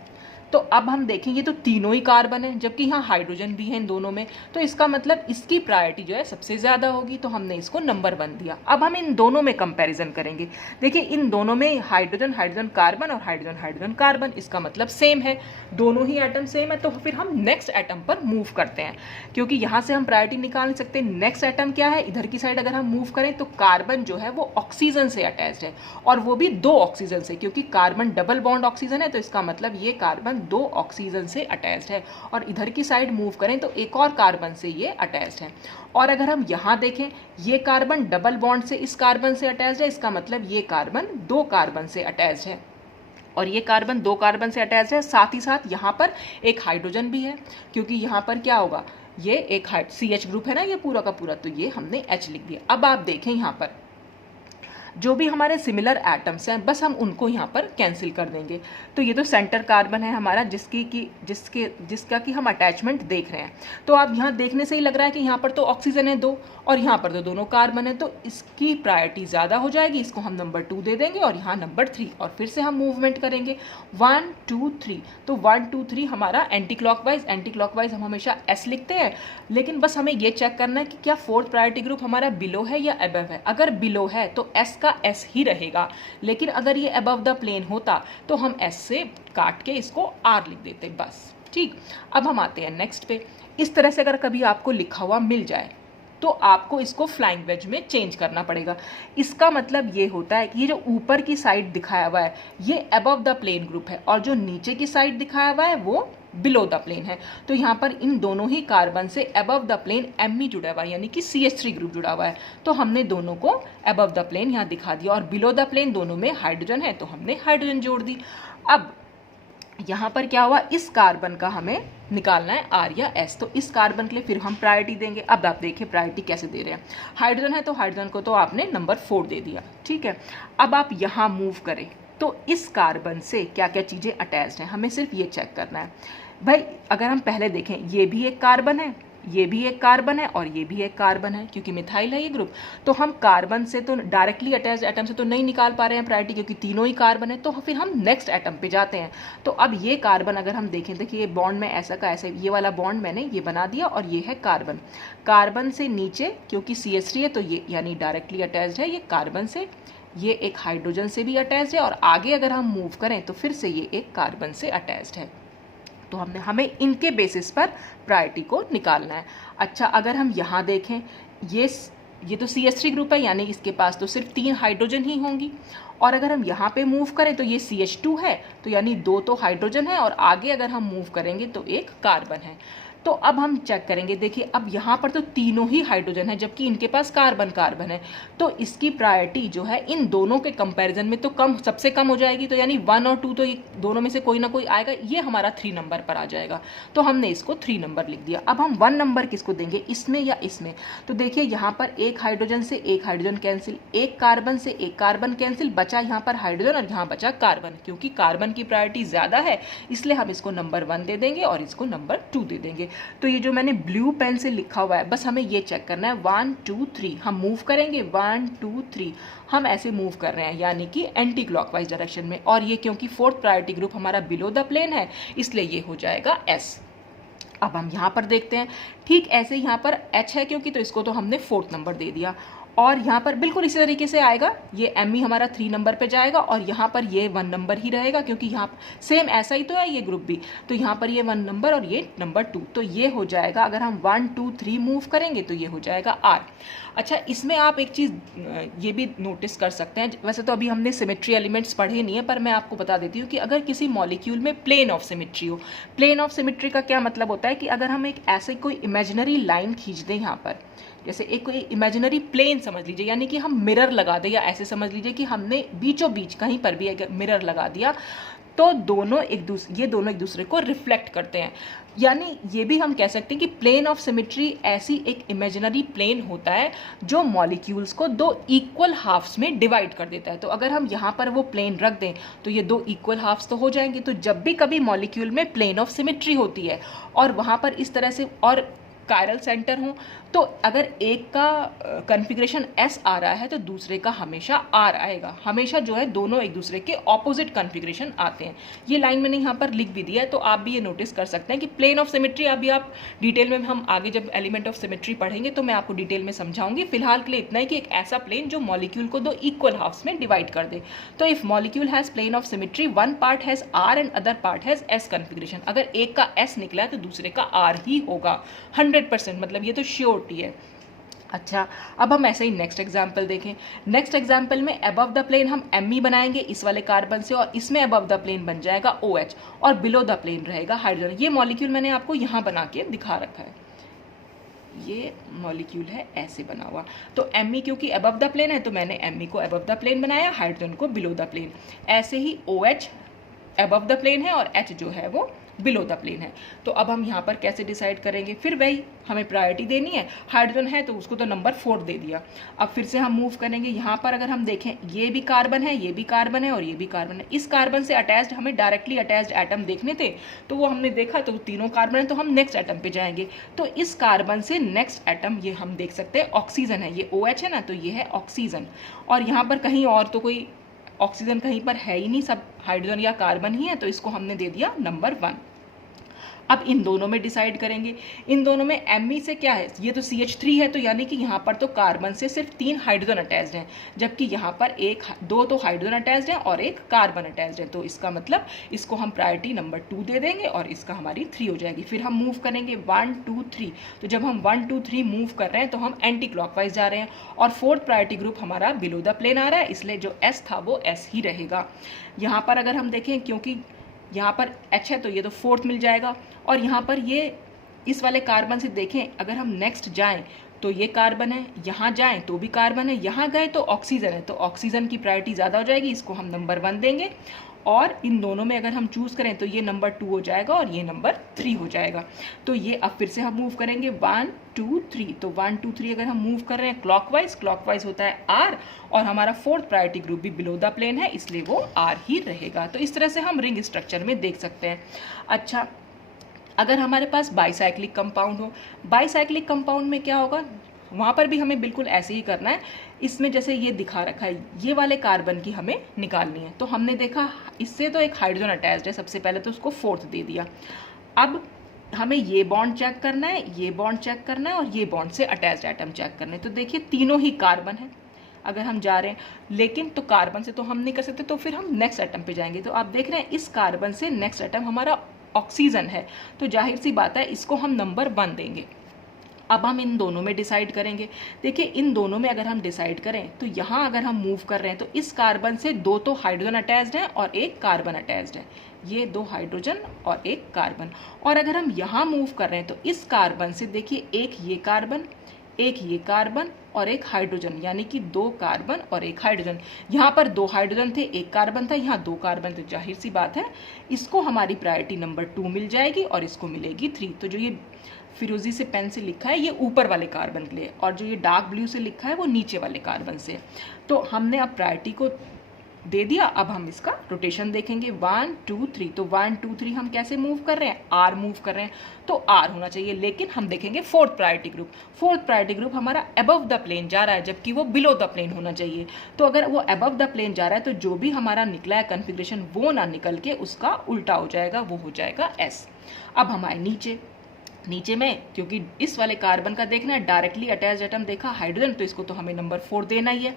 तो अब हम देखेंगे तो तीनों ही कार्बन है, जबकि यहाँ हाइड्रोजन भी है इन दोनों में, तो इसका मतलब इसकी प्रायोरिटी जो है सबसे ज़्यादा होगी, तो हमने इसको नंबर 1 दिया। अब हम इन दोनों में कंपैरिजन करेंगे। देखिए इन दोनों में हाइड्रोजन हाइड्रोजन कार्बन और हाइड्रोजन हाइड्रोजन कार्बन, इसका मतलब सेम है, दोनों ही एटम सेम है। तो फिर हम नेक्स्ट एटम पर मूव करते हैं, क्योंकि यहाँ से हम प्रायोरिटी निकाल नहीं सकते। नेक्स्ट एटम क्या है, इधर की साइड अगर हम मूव करें तो कार्बन जो है वो ऑक्सीजन से अटैच्ड है, और वो भी 2 ऑक्सीजन से, क्योंकि कार्बन डबल बॉन्ड ऑक्सीजन है, तो इसका मतलब ये कार्बन 2 ऑक्सीजन से अटैच्ड है। और इधर की साइड मूव करें तो एक और कार्बन से ये अटैच्ड है। और अगर हम यहाँ देखें, ये कार्बन डबल बॉन्ड से इस कार्बन से अटैच्ड है, इसका मतलब ये कार्बन 2 कार्बन से अटैच्ड है, और ये कार्बन 2 कार्बन से अटैच्ड है। साथ ही साथ यहाँ पर एक हाइड्रोजन भी है, क्योंकि यहाँ पर क्या होगा, ये एक CH ग्रुप है ना ये पूरा का पूरा, तो ये हमने H लिख दिया। अब आप देखें यहाँ पर जो भी हमारे सिमिलर एटम्स हैं बस हम उनको यहाँ पर कैंसिल कर देंगे। तो ये तो सेंटर कार्बन है हमारा, जिसका कि हम अटैचमेंट देख रहे हैं। तो आप यहाँ देखने से ही लग रहा है कि यहाँ पर तो ऑक्सीजन है 2 और यहाँ पर तो दोनों कार्बन है, तो इसकी प्रायोरिटी ज़्यादा हो जाएगी, इसको हम नंबर 2 दे देंगे और यहाँ नंबर 3, और फिर से हम मूवमेंट करेंगे 1 2 3। तो 1 2 3 हमारा एंटी क्लॉकवाइज हम हमेशा S लिखते हैं, लेकिन बस हमें ये चेक करना है कि क्या फोर्थ प्रायोरिटी ग्रुप हमारा बिलो है या अबव है। अगर बिलो है तो S का S ही रहेगा, लेकिन अगर ये अबव द प्लेन होता तो हम S से काट के इसको R लिख देते बस। ठीक, अब हम आते हैं नेक्स्ट पे। इस तरह से अगर कभी आपको लिखा हुआ मिल जाए तो आपको इसको फ्लाइंग वेज में चेंज करना पड़ेगा। इसका मतलब ये होता है कि ये जो ऊपर की साइड दिखाया हुआ है ये अबव द प्लेन ग्रुप है और जो नीचे की साइड दिखाया हुआ है वो बिलो द प्लेन है। तो यहाँ पर इन दोनों ही कार्बन से अबव द प्लेन Me जुड़ा हुआ है, यानी कि CH3 ग्रुप जुड़ा हुआ है। तो हमने दोनों को अबव द प्लेन यहाँ दिखा दिया और बिलो द प्लेन दोनों में हाइड्रोजन है तो हमने हाइड्रोजन जोड़ दी। अब यहाँ पर क्या हुआ, इस कार्बन का हमें निकालना है R या S, तो इस कार्बन के लिए फिर हम प्रायोरिटी देंगे। अब आप देखिए प्रायोरिटी कैसे दे रहे हैं। हाइड्रोजन है तो हाइड्रोजन को तो आपने नंबर 4 दे दिया, ठीक है। अब आप यहाँ मूव करें तो इस कार्बन से क्या क्या चीज़ें अटैच्ड हैं, हमें सिर्फ ये चेक करना है। भाई अगर हम पहले देखें ये भी एक कार्बन है, ये भी एक कार्बन है और ये भी एक कार्बन है, क्योंकि मिथाइल है ये ग्रुप। तो हम कार्बन से तो डायरेक्टली अटैच्ड एटम से तो नहीं निकाल पा रहे हैं प्रायोरिटी, क्योंकि तीनों ही कार्बन है। तो फिर हम नेक्स्ट एटम पे जाते हैं। तो अब ये कार्बन अगर हम देखें, देखिए ये बॉन्ड में ऐसा का ऐसा, ये वाला बॉन्ड मैंने ये बना दिया और ये है कार्बन। कार्बन से नीचे क्योंकि CH3 है तो ये यानी डायरेक्टली अटैच्ड है ये कार्बन से, ये एक हाइड्रोजन से भी अटैच्ड है और आगे अगर हम मूव करें तो फिर से ये एक कार्बन से अटैच्ड है। तो हमें इनके बेसिस पर प्रायोरिटी को निकालना है। अच्छा अगर हम यहाँ देखें ये तो CH3 ग्रुप है, यानी इसके पास तो सिर्फ 3 हाइड्रोजन ही होंगी। और अगर हम यहाँ पे मूव करें तो ये CH2 है, तो यानी 2 तो हाइड्रोजन है और आगे अगर हम मूव करेंगे तो एक कार्बन है। तो अब हम चेक करेंगे, देखिए अब यहाँ पर तो तीनों ही हाइड्रोजन है जबकि इनके पास कार्बन कार्बन है। तो इसकी प्रायोरिटी जो है इन दोनों के कंपैरिजन में तो कम, सबसे कम हो जाएगी। तो यानी 1 और 2 तो दोनों में से कोई ना कोई आएगा, ये हमारा 3 नंबर पर आ जाएगा। तो हमने इसको 3 नंबर लिख दिया। अब हम 1 नंबर किसको देंगे, इसमें या इसमें। तो देखिए यहाँ पर एक हाइड्रोजन से एक हाइड्रोजन कैंसिल, एक कार्बन से एक कार्बन कैंसिल, बचा यहाँ पर हाइड्रोजन और यहाँ बचा कार्बन। क्योंकि कार्बन की प्रायोरिटी ज़्यादा है इसलिए हम इसको नंबर 1 दे देंगे और इसको नंबर 2 दे देंगे। तो ये जो मैंने ब्लू पेन से लिखा हुआ है बस हमें ये चेक करना है 1 2 3, हम मूव करेंगे 1 2 3, हम ऐसे मूव कर रहे हैं यानी कि एंटी क्लॉकवाइज डायरेक्शन में। और ये क्योंकि 4th प्रायोरिटी ग्रुप हमारा बिलो द प्लेन है इसलिए ये हो जाएगा S। अब हम यहाँ पर देखते हैं, ठीक ऐसे यहाँ पर H है क्योंकि, तो इसको तो हमने 4th नंबर दे दिया। और यहाँ पर बिल्कुल इसी तरीके से आएगा, ये Me हमारा 3 नंबर पे जाएगा और यहाँ पर ये 1 नंबर ही रहेगा क्योंकि यहाँ सेम ऐसा ही तो है ये ग्रुप भी। तो यहाँ पर ये 1 नंबर और ये नंबर 2, तो ये हो जाएगा। अगर हम 1 2 3 मूव करेंगे तो ये हो जाएगा R। अच्छा इसमें आप एक चीज़ ये भी नोटिस कर सकते हैं, वैसे तो अभी हमने सिमेट्री एलिमेंट्स पढ़े नहीं है पर मैं आपको बता देती हूँ कि अगर किसी मॉलिक्यूल में प्लेन ऑफ सिमेट्री हो, प्लेन ऑफ सिमेट्री का क्या मतलब होता है कि अगर हम एक ऐसे कोई इमेजिनरी लाइन खींच दें यहाँ पर, जैसे एक कोई इमेजिनरी प्लेन समझ लीजिए, यानी कि हम मिरर लगा दें, या ऐसे समझ लीजिए कि हमने बीचों बीच कहीं पर भी अगर मिरर लगा दिया तो दोनों एक दूसरे को रिफ्लेक्ट करते हैं। यानी ये भी हम कह सकते हैं कि प्लेन ऑफ सिमेट्री ऐसी एक इमेजिनरी प्लेन होता है जो मॉलिक्यूल्स को 2 इक्वल हाफ्स में डिवाइड कर देता है। तो अगर हम यहाँ पर वो प्लेन रख दें तो ये 2 इक्वल हाफ्स तो हो जाएंगे। तो जब भी कभी मॉलिक्यूल में प्लेन ऑफ सिमेट्री होती है और वहाँ पर इस तरह से और कायरल सेंटर हो, तो अगर एक का कॉन्फ़िगरेशन S आ रहा है तो दूसरे का हमेशा R आएगा। हमेशा जो है दोनों एक दूसरे के ऑपोजिट कॉन्फ़िगरेशन आते हैं। ये लाइन मैंने यहाँ पर लिख भी दिया है, तो आप भी ये नोटिस कर सकते हैं कि प्लेन ऑफ सिमेट्री अभी आप डिटेल में, हम आगे जब एलिमेंट ऑफ सिमेट्री पढ़ेंगे तो मैं आपको डिटेल में समझाऊंगी। फिलहाल के लिए इतना ही कि एक ऐसा प्लेन जो मॉलिक्यूल को 2 इक्वल हाफ्स में डिवाइड कर दे। तो if molecule has plane of symmetry, one part has R and other part has S configuration. अगर एक का S निकला है तो दूसरे का R ही होगा 100%, मतलब ये तो श्योरिटी है। अच्छा अब हम ऐसे ही नेक्स्ट एग्जाम्पल देखें। नेक्स्ट एग्जाम्पल में अबव द प्लेन हम Me बनाएंगे इस वाले कार्बन से और इसमें अबव द प्लेन बन जाएगा OH और बिलो द प्लेन रहेगा हाइड्रोजन। ये मॉलिक्यूल मैंने आपको यहाँ बना के दिखा रखा है, ये मॉलिक्यूल है ऐसे बना हुआ। तो Me क्योंकि अबव द प्लेन है तो मैंने Me को अबव द प्लेन बनाया, हाइड्रोजन को बिलो द प्लेन। ऐसे ही OH अबव द प्लेन है और H जो है वो बिलो द प्लेन है। तो अब हम यहाँ पर कैसे डिसाइड करेंगे, फिर वही हमें प्रायोरिटी देनी है। हाइड्रोजन है तो उसको तो नंबर 4 दे दिया। अब फिर से हम मूव करेंगे, यहाँ पर अगर हम देखें ये भी कार्बन है, ये भी कार्बन है और ये भी कार्बन है। इस कार्बन से अटैच्ड हमें डायरेक्टली अटैच्ड एटम देखने थे तो वो हमने देखा, तो तीनों कार्बन है तो हम नेक्स्ट एटम पे जाएंगे। तो इस कार्बन से नेक्स्ट एटम ये हम देख सकते हैं ऑक्सीजन है, ये OH है ना, तो ये है ऑक्सीजन। और यहाँ पर कहीं और तो कोई ऑक्सीजन कहीं पर है ही नहीं, सब हाइड्रोजन या कार्बन ही है, तो इसको हमने दे दिया नंबर 1। अब इन दोनों में डिसाइड करेंगे। इन दोनों में Me से क्या है, ये तो CH3 है, तो यानी कि यहाँ पर तो कार्बन से सिर्फ 3 हाइड्रोजन अटैच्ड हैं, जबकि यहाँ पर दो तो हाइड्रोजन अटैच्ड हैं और एक कार्बन अटैच्ड है। तो इसका मतलब इसको हम प्रायोरिटी नंबर 2 दे देंगे और इसका हमारी 3 हो जाएगी। फिर हम मूव करेंगे 1 2 3। तो जब हम 1 2 3 मूव कर रहे हैं तो हम एंटी क्लॉकवाइज जा रहे हैं और फोर्थ प्रायोरिटी ग्रुप हमारा बिलो द प्लेन आ रहा है, इसलिए जो S था वो S ही रहेगा। यहाँ पर अगर हम देखें, क्योंकि यहाँ पर H है तो ये तो फोर्थ मिल जाएगा, और यहाँ पर ये इस वाले कार्बन से देखें, अगर हम नेक्स्ट जाएं तो ये कार्बन है, यहाँ जाएं तो भी कार्बन है, यहाँ गए तो ऑक्सीजन है, तो ऑक्सीजन की प्रायोरिटी ज़्यादा हो जाएगी, इसको हम नंबर 1 देंगे। और इन दोनों में अगर हम चूज़ करें तो ये नंबर 2 हो जाएगा और ये नंबर 3 हो जाएगा। तो ये अब फिर से हम मूव करेंगे 1 2 3। तो 1 2 3 अगर हम मूव कर रहे हैं क्लॉकवाइज होता है R, और हमारा फोर्थ प्रायोरिटी ग्रुप भी बिलो द प्लेन है, इसलिए वो R ही रहेगा। तो इस तरह से हम रिंग स्ट्रक्चर में देख सकते हैं। अच्छा, अगर हमारे पास बाईसाइक्लिक कंपाउंड हो, बाईसाइक्लिक कंपाउंड में क्या होगा, वहाँ पर भी हमें बिल्कुल ऐसे ही करना है। इसमें जैसे ये दिखा रखा है, ये वाले कार्बन की हमें निकालनी है। तो हमने देखा इससे तो एक हाइड्रोजन अटैच्ड है, सबसे पहले तो उसको फोर्थ दे दिया। अब हमें ये बॉन्ड चेक करना है, ये बॉन्ड चेक करना है और ये बॉन्ड से अटैच्ड एटम चेक करना है। तो देखिए तीनों ही कार्बन है अगर हम जा रहे हैं, लेकिन तो कार्बन से तो हम नहीं कर सकते, तो फिर हम नेक्स्ट एटम पे जाएंगे। तो आप देख रहे हैं इस कार्बन से नेक्स्ट एटम हमारा ऑक्सीजन है, तो जाहिर सी बात है इसको हम नंबर 1 देंगे। अब हम इन दोनों में डिसाइड करेंगे। देखिए इन दोनों में अगर हम डिसाइड करें तो यहाँ अगर हम मूव कर रहे हैं तो इस कार्बन से 2 तो हाइड्रोजन अटैच्ड है और एक कार्बन अटैच्ड है, ये 2 हाइड्रोजन और एक कार्बन। और अगर हम यहाँ मूव कर रहे हैं तो इस कार्बन से देखिए एक ये कार्बन, एक ये कार्बन और एक हाइड्रोजन, यानी कि 2 कार्बन और एक हाइड्रोजन। यहाँ पर 2 हाइड्रोजन थे, एक कार्बन था, यहाँ 2 कार्बन, तो जाहिर सी बात है इसको हमारी प्रायोरिटी नंबर 2 मिल जाएगी और इसको मिलेगी 3। तो जो ये फिरोजी से पेन से लिखा है ये ऊपर वाले कार्बन के लिए, और जो ये डार्क ब्लू से लिखा है वो नीचे वाले कार्बन से। तो हमने अब प्रायोरिटी को दे दिया। अब हम इसका रोटेशन देखेंगे 1 2 3। तो 1 2 3 हम कैसे मूव कर रहे हैं, R मूव कर रहे हैं, तो R होना चाहिए। लेकिन हम देखेंगे fourth priority group, fourth priority group हमारा अबव द प्लेन जा रहा है, जबकि वो बिलो द प्लेन होना चाहिए। तो अगर वो अबव द प्लेन जा रहा है तो जो भी हमारा निकला है कन्फिग्रेशन वो ना निकल के उसका उल्टा हो जाएगा, वो हो जाएगा S। अब हम आए नीचे में, क्योंकि इस वाले कार्बन का देखना है डायरेक्टली अटैच्ड एटम देखा हाइड्रोजन, तो इसको तो हमें नंबर 4 देना ही है।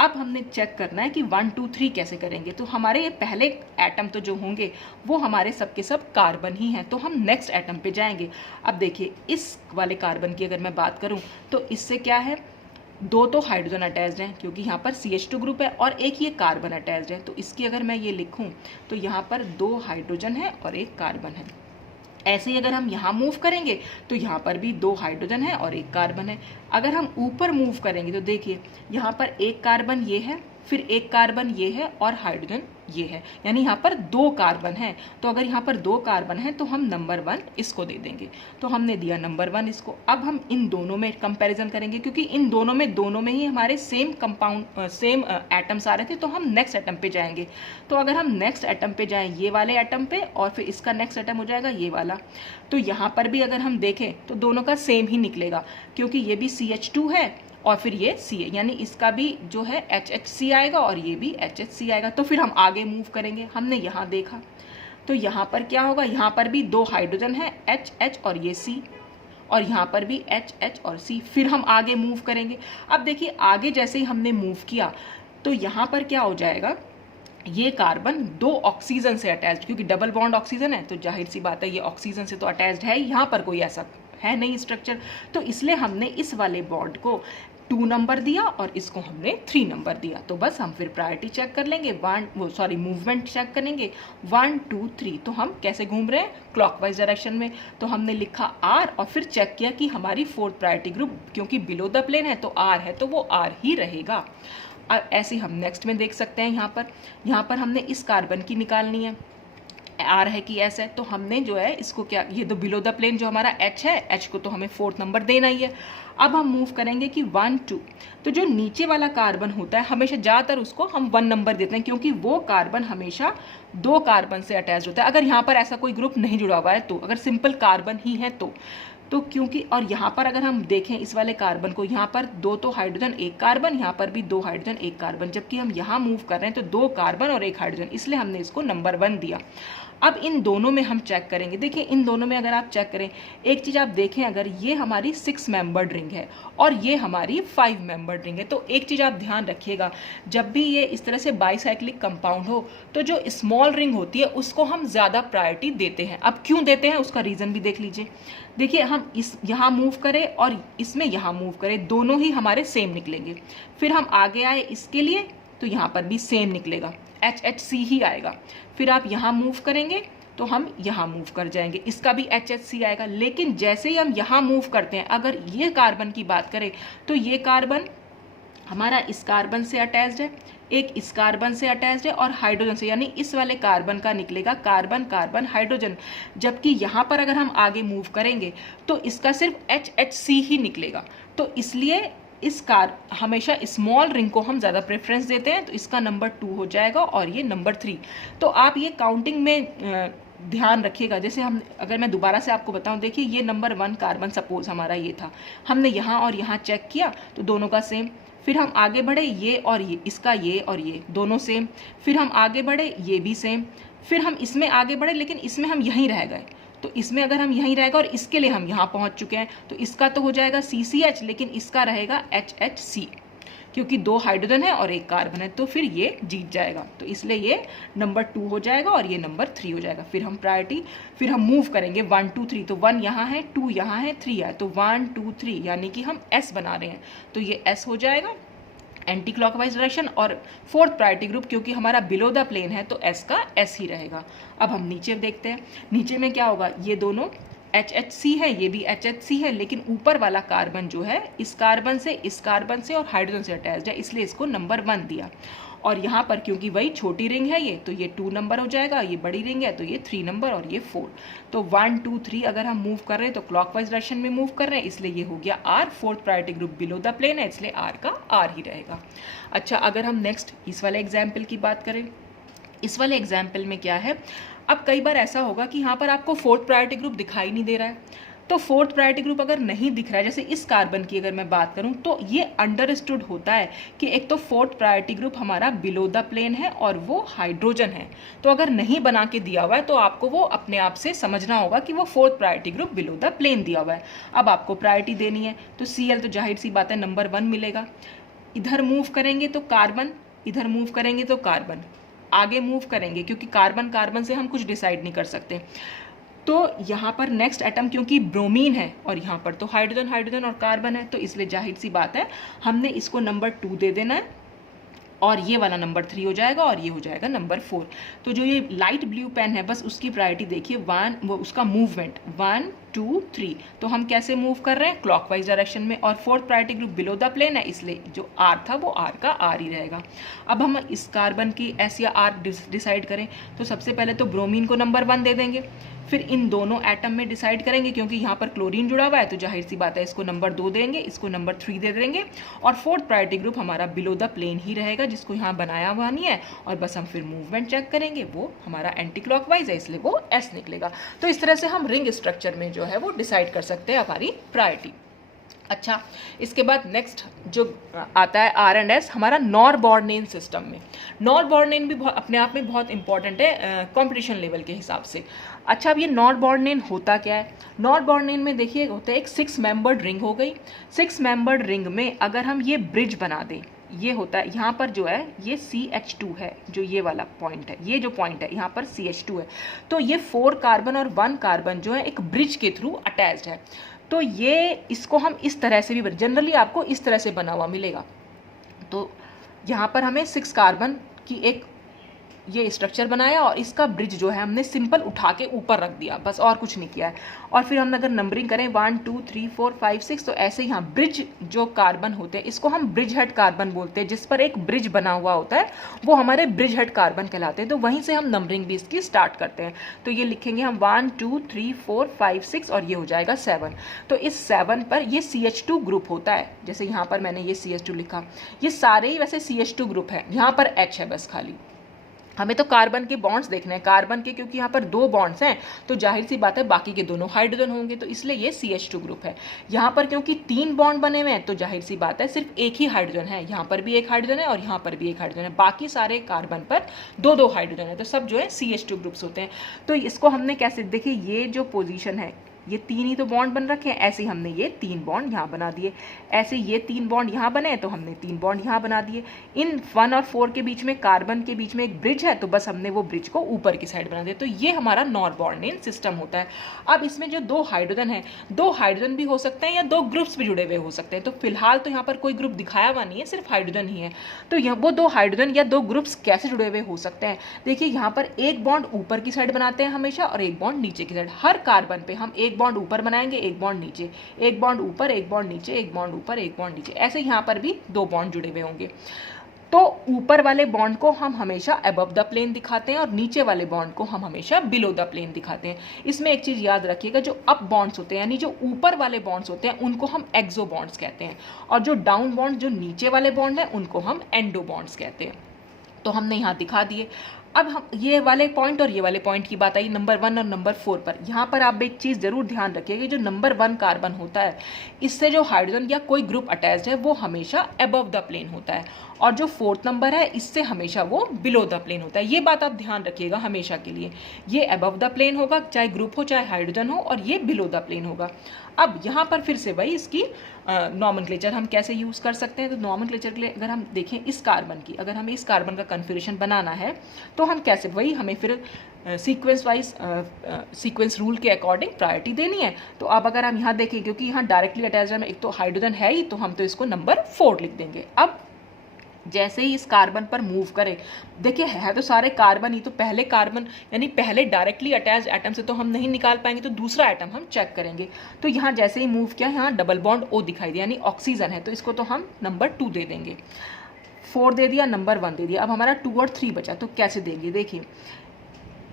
अब हमने चेक करना है कि 1 2 3 कैसे करेंगे। तो हमारे ये पहले एटम तो जो होंगे वो हमारे सब के सब कार्बन ही हैं, तो हम नेक्स्ट एटम पे जाएंगे। अब देखिए इस वाले कार्बन की अगर मैं बात करूं तो इससे क्या है, 2 तो हाइड्रोजन अटैच्ड हैं क्योंकि यहाँ पर CH2 ग्रुप है और एक ये कार्बन अटैच्ड है। तो इसकी अगर मैं ये लिखूँ तो यहाँ पर 2 हाइड्रोजन है और एक कार्बन है। ऐसे ही अगर हम यहाँ मूव करेंगे तो यहाँ पर भी 2 हाइड्रोजन है और एक कार्बन है। अगर हम ऊपर मूव करेंगे तो देखिए यहाँ पर एक कार्बन ये है, फिर एक कार्बन ये है और हाइड्रोजन ये है, यानी यहाँ पर 2 कार्बन है। तो अगर यहाँ पर 2 कार्बन है तो हम नंबर 1 इसको दे देंगे। तो हमने दिया नंबर 1 इसको। अब हम इन दोनों में कंपैरिजन करेंगे, क्योंकि इन दोनों में ही हमारे सेम कंपाउंड सेम एटम्स आ रहे थे, तो हम नेक्स्ट एटम पे जाएंगे। तो अगर हम नेक्स्ट एटम पे जाएं ये वाले एटम पे, और फिर इसका नेक्स्ट एटम हो जाएगा ये वाला, तो यहाँ पर भी अगर हम देखें तो दोनों का सेम ही निकलेगा, क्योंकि ये भी CH2 है और फिर ये C है, यानी इसका भी जो है HHC आएगा और ये भी HHC आएगा। तो फिर हम आगे मूव करेंगे। हमने यहाँ देखा तो यहाँ पर क्या होगा, यहाँ पर भी 2 हाइड्रोजन है HH और ये C, और यहाँ पर भी HH और C। फिर हम आगे मूव करेंगे। अब देखिए आगे जैसे ही हमने मूव किया तो यहाँ पर क्या हो जाएगा, ये कार्बन 2 ऑक्सीजन से अटैच्ड, क्योंकि डबल बॉन्ड ऑक्सीजन है तो जाहिर सी बात है ये ऑक्सीजन से तो अटैच्ड है, यहाँ पर कोई ऐसा है नहीं स्ट्रक्चर। तो इसलिए हमने इस वाले बॉन्ड को 2 नंबर दिया और इसको हमने 3 नंबर दिया। तो बस हम फिर प्रायोरिटी चेक कर लेंगे, मूवमेंट चेक करेंगे 1 2 3। तो हम कैसे घूम रहे हैं, क्लॉकवाइज डायरेक्शन में। तो हमने लिखा R और फिर चेक किया कि हमारी फोर्थ प्रायोरिटी ग्रुप क्योंकि बिलो द प्लेन है तो R है, तो वो R ही रहेगा। ऐसे हम नेक्स्ट में देख सकते हैं, यहाँ पर हमने इस कार्बन की निकालनी है, R है कि S है। तो हमने जो है इसको क्या, ये तो बिलो द प्लेन जो हमारा H है, H को तो हमें 4th नंबर देना ही है। अब हम मूव करेंगे कि 1 2। तो जो नीचे वाला कार्बन होता है हमेशा ज़्यादातर उसको हम 1 नंबर देते हैं, क्योंकि वो कार्बन हमेशा 2 कार्बन से अटैच होता है। अगर यहाँ पर ऐसा कोई ग्रुप नहीं जुड़ा हुआ है तो, अगर सिंपल कार्बन ही है तो तो क्योंकि और यहाँ पर अगर हम देखें इस वाले कार्बन को, यहाँ पर 2 तो हाइड्रोजन 1 कार्बन, यहाँ पर भी 2 हाइड्रोजन 1 कार्बन, जबकि हम यहाँ मूव कर रहे हैं तो 2 कार्बन और 1 हाइड्रोजन, इसलिए हमने इसको नंबर 1 दिया। अब इन दोनों में हम चेक करेंगे। देखिए इन दोनों में अगर आप चेक करें, एक चीज़ आप देखें, अगर ये हमारी 6 मेंबर्ड रिंग है और ये हमारी 5 मेंबर्ड रिंग है, तो एक चीज़ आप ध्यान रखिएगा, जब भी ये इस तरह से बाईसाइक्लिक कंपाउंड हो तो जो स्मॉल रिंग होती है उसको हम ज़्यादा प्रायोरिटी देते हैं। अब क्यों देते हैं उसका रीज़न भी देख लीजिए। देखिए हम इस यहाँ मूव करें और इसमें यहाँ मूव करें, दोनों ही हमारे सेम निकलेंगे। फिर हम आगे आए इसके लिए तो यहाँ पर भी सेम निकलेगा, HHC ही आएगा। फिर आप यहाँ मूव करेंगे तो हम यहाँ मूव कर जाएंगे, इसका भी HHC आएगा। लेकिन जैसे ही हम यहाँ मूव करते हैं, अगर ये कार्बन की बात करें तो ये कार्बन हमारा इस कार्बन से अटैच्ड है, एक इस कार्बन से अटैच्ड है और हाइड्रोजन से, यानी इस वाले कार्बन का निकलेगा कार्बन कार्बन हाइड्रोजन। जबकि यहाँ पर अगर हम आगे मूव करेंगे तो इसका सिर्फ HHC ही निकलेगा। तो इसलिए हमेशा स्मॉल रिंग को हम ज़्यादा प्रेफरेंस देते हैं, तो इसका नंबर 2 हो जाएगा और ये नंबर 3। तो आप ये काउंटिंग में ध्यान रखिएगा। जैसे हम अगर मैं दोबारा से आपको बताऊं, देखिए ये नंबर 1 कार्बन सपोज हमारा ये था, हमने यहाँ और यहाँ चेक किया तो दोनों का सेम। फिर हम आगे बढ़े, ये और ये, इसका ये और ये दोनों सेम। फिर हम आगे बढ़े, ये भी सेम। फिर हम इसमें आगे बढ़े, लेकिन इसमें हम यहीं रह गए, तो इसमें अगर हम यहीं रहेगा और इसके लिए हम यहाँ पहुँच चुके हैं, तो इसका तो हो जाएगा CCH, लेकिन इसका रहेगा HHC, क्योंकि 2 हाइड्रोजन है और 1 कार्बन है, तो फिर ये जीत जाएगा। तो इसलिए ये नंबर 2 हो जाएगा और ये नंबर 3 हो जाएगा। फिर हम प्रायोरिटी, फिर हम मूव करेंगे 1 2 3, तो 1 यहाँ है, 2 यहाँ है, 3 है, तो 1 2 3, यानी कि हम S बना रहे हैं, तो ये S हो जाएगा एंटी क्लॉकवाइज डायरेक्शन। और 4th प्रायोरिटी ग्रुप क्योंकि हमारा बिलो द प्लेन है तो S का S ही रहेगा। अब हम नीचे देखते हैं, नीचे में क्या होगा, ये दोनों HHC है, ये भी HHC है, लेकिन ऊपर वाला कार्बन जो है इस कार्बन से और हाइड्रोजन से अटैच्ड है, इसलिए इसको नंबर 1 दिया। और यहाँ पर क्योंकि वही छोटी रिंग है ये, तो ये 2 नंबर हो जाएगा, ये बड़ी रिंग है तो ये 3 नंबर और ये 4। तो 1 2 3 अगर हम मूव कर रहे हैं तो क्लॉकवाइज डायरेक्शन में मूव कर रहे हैं, इसलिए ये हो गया R। 4th priority group below the plane है, इसलिए R का R ही रहेगा। अच्छा, अगर हम नेक्स्ट इस वाले एग्जाम्पल की बात करें, इस वाले एग्जाम्पल में क्या है, अब कई बार ऐसा होगा कि यहाँ पर आपको 4th प्रायोरिटी ग्रुप दिखाई नहीं दे रहा है, तो 4th प्रायोरिटी ग्रुप अगर नहीं दिख रहा है, जैसे इस कार्बन की अगर मैं बात करूं, तो ये अंडरस्टूड होता है कि एक तो 4th प्रायोरिटी ग्रुप हमारा बिलो द प्लेन है और वो हाइड्रोजन है। तो अगर नहीं बना के दिया हुआ है तो आपको वो अपने आप से समझना होगा कि वो 4th priority group below the plane दिया हुआ है। अब आपको प्रायोरिटी देनी है, तो Cl तो जाहिर सी बात है नंबर 1 मिलेगा। इधर मूव करेंगे तो कार्बन, इधर मूव करेंगे तो कार्बन, आगे मूव करेंगे क्योंकि कार्बन कार्बन से हम कुछ डिसाइड नहीं कर सकते, तो यहाँ पर नेक्स्ट एटम क्योंकि ब्रोमीन है और यहाँ पर तो हाइड्रोजन हाइड्रोजन और कार्बन है, तो इसलिए जाहिर सी बात है हमने इसको नंबर 2 दे देना है और ये वाला नंबर 3 हो जाएगा और ये हो जाएगा नंबर 4। तो जो ये लाइट ब्लू पेन है, बस उसकी प्रायोरिटी देखिए, वो उसका मूवमेंट 1 2 3, तो हम कैसे मूव कर रहे हैं, क्लॉकवाइज डायरेक्शन में। और 4th priority group below the plane है, इसलिए जो R था वो R का R ही रहेगा। अब हम इस कार्बन की S या R डिसाइड करें, तो सबसे पहले तो ब्रोमीन को नंबर 1 दे देंगे, फिर इन दोनों एटम में डिसाइड करेंगे, क्योंकि यहाँ पर क्लोरीन जुड़ा हुआ है तो जाहिर सी बात है इसको नंबर 2 देंगे, इसको नंबर 3 दे देंगे। और 4th प्रायोरिटी ग्रुप हमारा बिलो द प्लेन ही रहेगा, जिसको यहाँ बनाया हुआ नहीं है, और बस हम फिर मूवमेंट चेक करेंगे, वो हमारा एंटी क्लॉकवाइज है, इसलिए वो S निकलेगा। तो इस तरह से हम रिंग स्ट्रक्चर में जो है वो डिसाइड कर सकते हैं हमारी प्रायोरिटी। अच्छा, इसके बाद नेक्स्ट जो आता है R&S, हमारा नॉर बॉर्नेन सिस्टम में। नॉर बॉर्नेन भी अपने आप में बहुत इंपॉर्टेंट है कंपटीशन लेवल के हिसाब से। अच्छा, अब ये नॉर बॉर्नेन होता क्या है, नॉर बॉर्नेन में देखिए होता है एक 6 मेंबर्ड रिंग हो गई। 6 मेंबर्ड रिंग में अगर हम ये ब्रिज बना दें, ये होता है यहाँ पर जो है ये CH2 है, जो ये वाला पॉइंट है, ये जो पॉइंट है यहाँ पर CH2 है, तो ये 4 कार्बन और 1 कार्बन जो है एक ब्रिज के थ्रू अटैच्ड है। तो ये इसको हम इस तरह से भी, जनरली आपको इस तरह से बना हुआ मिलेगा। तो यहाँ पर हमें 6 कार्बन की एक ये स्ट्रक्चर बनाया और इसका ब्रिज जो है हमने सिंपल उठा के ऊपर रख दिया, बस और कुछ नहीं किया है। और फिर हम अगर नंबरिंग करें 1 2 3 4 5 6, तो ऐसे ही यहाँ ब्रिज जो कार्बन होते हैं इसको हम ब्रिज हेड कार्बन बोलते हैं, जिस पर एक ब्रिज बना हुआ होता है वो हमारे ब्रिज हेड कार्बन कहलाते हैं। तो वहीं से हम नंबरिंग भी इसकी स्टार्ट करते हैं। तो ये लिखेंगे हम 1 2 3 4 5 6 और ये हो जाएगा 7। तो इस 7 पर ये CH2 ग्रुप होता है, जैसे यहाँ पर मैंने ये CH2 लिखा, ये सारे ही वैसे CH2 ग्रुप है, यहाँ पर H है बस खाली। हमें तो कार्बन के बॉन्ड्स देखने हैं, कार्बन के, क्योंकि यहाँ पर 2 बॉन्ड्स हैं तो जाहिर सी बात है बाकी के दोनों हाइड्रोजन होंगे, तो इसलिए ये CH2 ग्रुप है। यहाँ पर क्योंकि 3 बॉन्ड बने हुए हैं तो जाहिर सी बात है सिर्फ एक ही हाइड्रोजन है, यहाँ पर भी एक हाइड्रोजन है और यहाँ पर भी एक हाइड्रोजन है, बाकी सारे कार्बन पर 2-2 हाइड्रोजन है, तो सब जो है CH2 ग्रुप्स होते हैं। तो इसको हमने कैसे, देखिए ये जो पोजिशन है, ये 3 ही तो बॉन्ड बन रखे हैं, ऐसे ही हमने ये 3 बॉन्ड यहाँ बना दिए, ऐसे ये 3 बॉन्ड यहाँ बने तो हमने 3 बॉन्ड यहाँ बना दिए। इन 1 और 4 के बीच में, कार्बन के बीच में एक ब्रिज है तो बस हमने वो ब्रिज को ऊपर की साइड बना दिया, तो ये हमारा नॉन बॉन्डेड सिस्टम होता है। अब इसमें जो 2 हाइड्रोजन है, 2 हाइड्रोजन भी हो सकते हैं या 2 ग्रुप्स भी जुड़े हुए हो सकते हैं, तो फिलहाल तो यहाँ पर कोई ग्रुप दिखाया हुआ नहीं है, सिर्फ हाइड्रोजन ही है। तो यह वो 2 हाइड्रोजन या 2 ग्रुप्स कैसे जुड़े हुए हो सकते हैं, देखिए यहाँ पर एक बॉन्ड ऊपर की साइड बनाते हैं हमेशा और एक बॉन्ड नीचे की साइड। हर कार्बन पे हम एक बॉन्ड ऊपर बनाएंगे, एक बॉन्ड नीचे, एक बॉन्ड ऊपर, एक बॉन्ड नीचे, एक बॉन्ड ऊपर, एक बॉन्ड नीचे, ऐसे यहाँ पर भी 2 बॉन्ड जुड़े हुए होंगे। तो ऊपर वाले बॉन्ड को हम हमेशा अबव द प्लेन दिखाते हैं और नीचे वाले बॉन्ड को हम हमेशा बिलो द प्लेन दिखाते हैं। इसमें एक चीज याद रखिएगा, जो अप बॉन्ड्स होते हैं यानी जो ऊपर वाले बॉन्ड्स होते हैं उनको हम एक्सो बॉन्ड्स कहते हैं, और जो डाउन बॉन्ड, जो नीचे वाले बॉन्ड हैं, उनको हम एंडो बॉन्ड्स कहते हैं। तो हमने यहाँ दिखा दिए। अब हम ये वाले पॉइंट और ये वाले पॉइंट की बात आई नंबर 1 और नंबर 4 पर। यहाँ पर आप एक चीज़ जरूर ध्यान रखिएगा, जो नंबर 1 कार्बन होता है इससे जो हाइड्रोजन या कोई ग्रुप अटैच्ड है वो हमेशा अबव द प्लेन होता है, और जो 4th नंबर है इससे हमेशा वो बिलो द प्लेन होता है। ये बात आप ध्यान रखिएगा हमेशा के लिए, ये अबव द प्लेन होगा चाहे ग्रुप हो चाहे हाइड्रोजन हो, और ये बिलो द प्लेन होगा। अब यहाँ पर फिर से वही इसकी नॉमेनक्लेचर हम कैसे यूज़ कर सकते हैं। तो नॉमेनक्लेचर के लिए अगर हम देखें इस कार्बन की, अगर हमें इस कार्बन का कन्फिगरेशन बनाना है तो हम कैसे, वही हमें फिर सीक्वेंस वाइज सीक्वेंस रूल के अकॉर्डिंग प्रायोरिटी देनी है। तो अब अगर हम यहाँ देखें, क्योंकि यहाँ डायरेक्टली अटैच है, एक तो हाइड्रोजन है ही, तो हम तो इसको नंबर 4 लिख देंगे। अब जैसे ही इस कार्बन पर मूव करें, देखिए है तो सारे कार्बन ही, तो पहले कार्बन यानी पहले डायरेक्टली अटैच एटम से तो हम नहीं निकाल पाएंगे, तो दूसरा एटम हम चेक करेंगे। तो यहाँ जैसे ही मूव किया, यहाँ डबल बॉन्ड O दिखाई दिया यानी ऑक्सीजन है, तो इसको तो हम नंबर 2 दे देंगे। 4 दे दिया, नंबर 1 दे दिया। अब हमारा 2 और 3 बचा, तो कैसे देंगे, देखिए